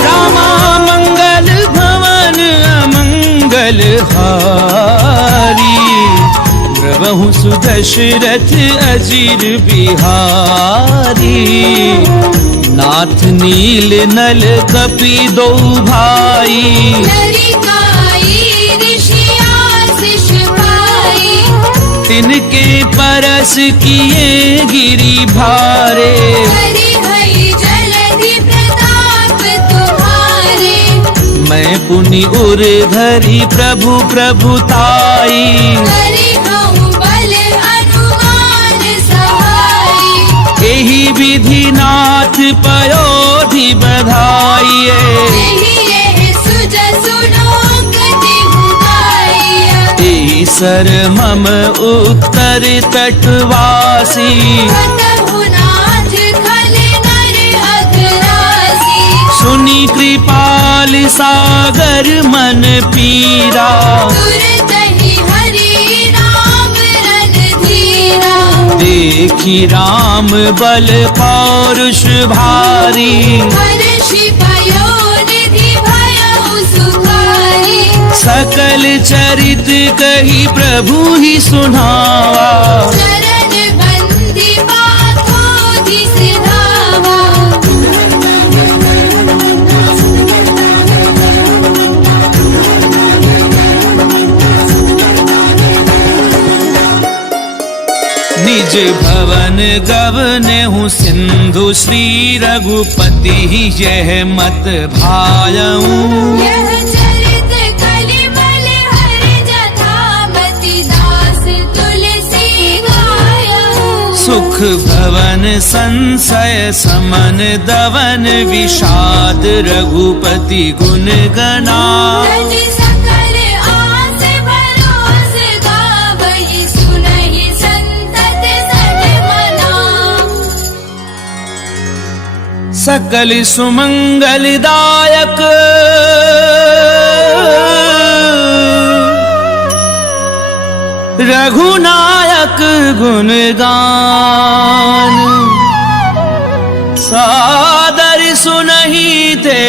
रामा मंगल भवन अमंगल हारी। द्रवहु सुदशरथ अजीर बिहारी। नाथ नील नल कपि दो भाई। लरिकाई ऋषि आशीष पाई। तिनके परस किए गिरि भारे। हरि हरि जलधि प्रताप तुम्हारे। मैं पुनि उर धरि प्रभु प्रभुताई। हरिहउ बल अनुमान सहाई। एहि विधि नाथ पयोधि बधाइए। एहि एहि सुजसु लोक दिहु गाइया। एहि सर मम उत्तर तटवासी। कतहु नाथ खल नर अघरासी। सुनि कृपाल सागर मन पीरा। तुरतहि हरि राम रणधीरा। देखी राम बल पौरुष भारी। हर्षि पयोनिधि भयउ सुखारी। सकल चरित कही प्रभु ही सुनावा। चरण बंदी बातोधि सिधावा। निज भवन गवनेहु सिंधु श्री रघुपति यह मत भायऊं यह चरित कलिमल हरि जथामति दास तुलसी गायऊं सुख भवन संशय समन दवन विषाद रघुपति गुण गना तज सकल आस भरोस गावई सुनहि संतत सन्मना सकल सुमंगलदायक रघुनायक गुणगान सादर सुनहि ते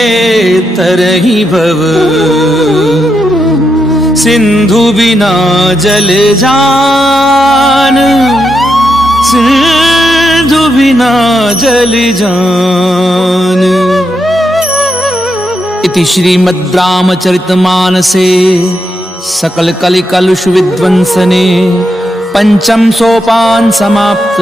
तरहि भव सिंधु बिना जल जान सिंधु बिना जल जान। इति श्रीमद् रामचरितमानसे सकल कलि कलुष विध्वंसने पंचम सोपान समाप्त।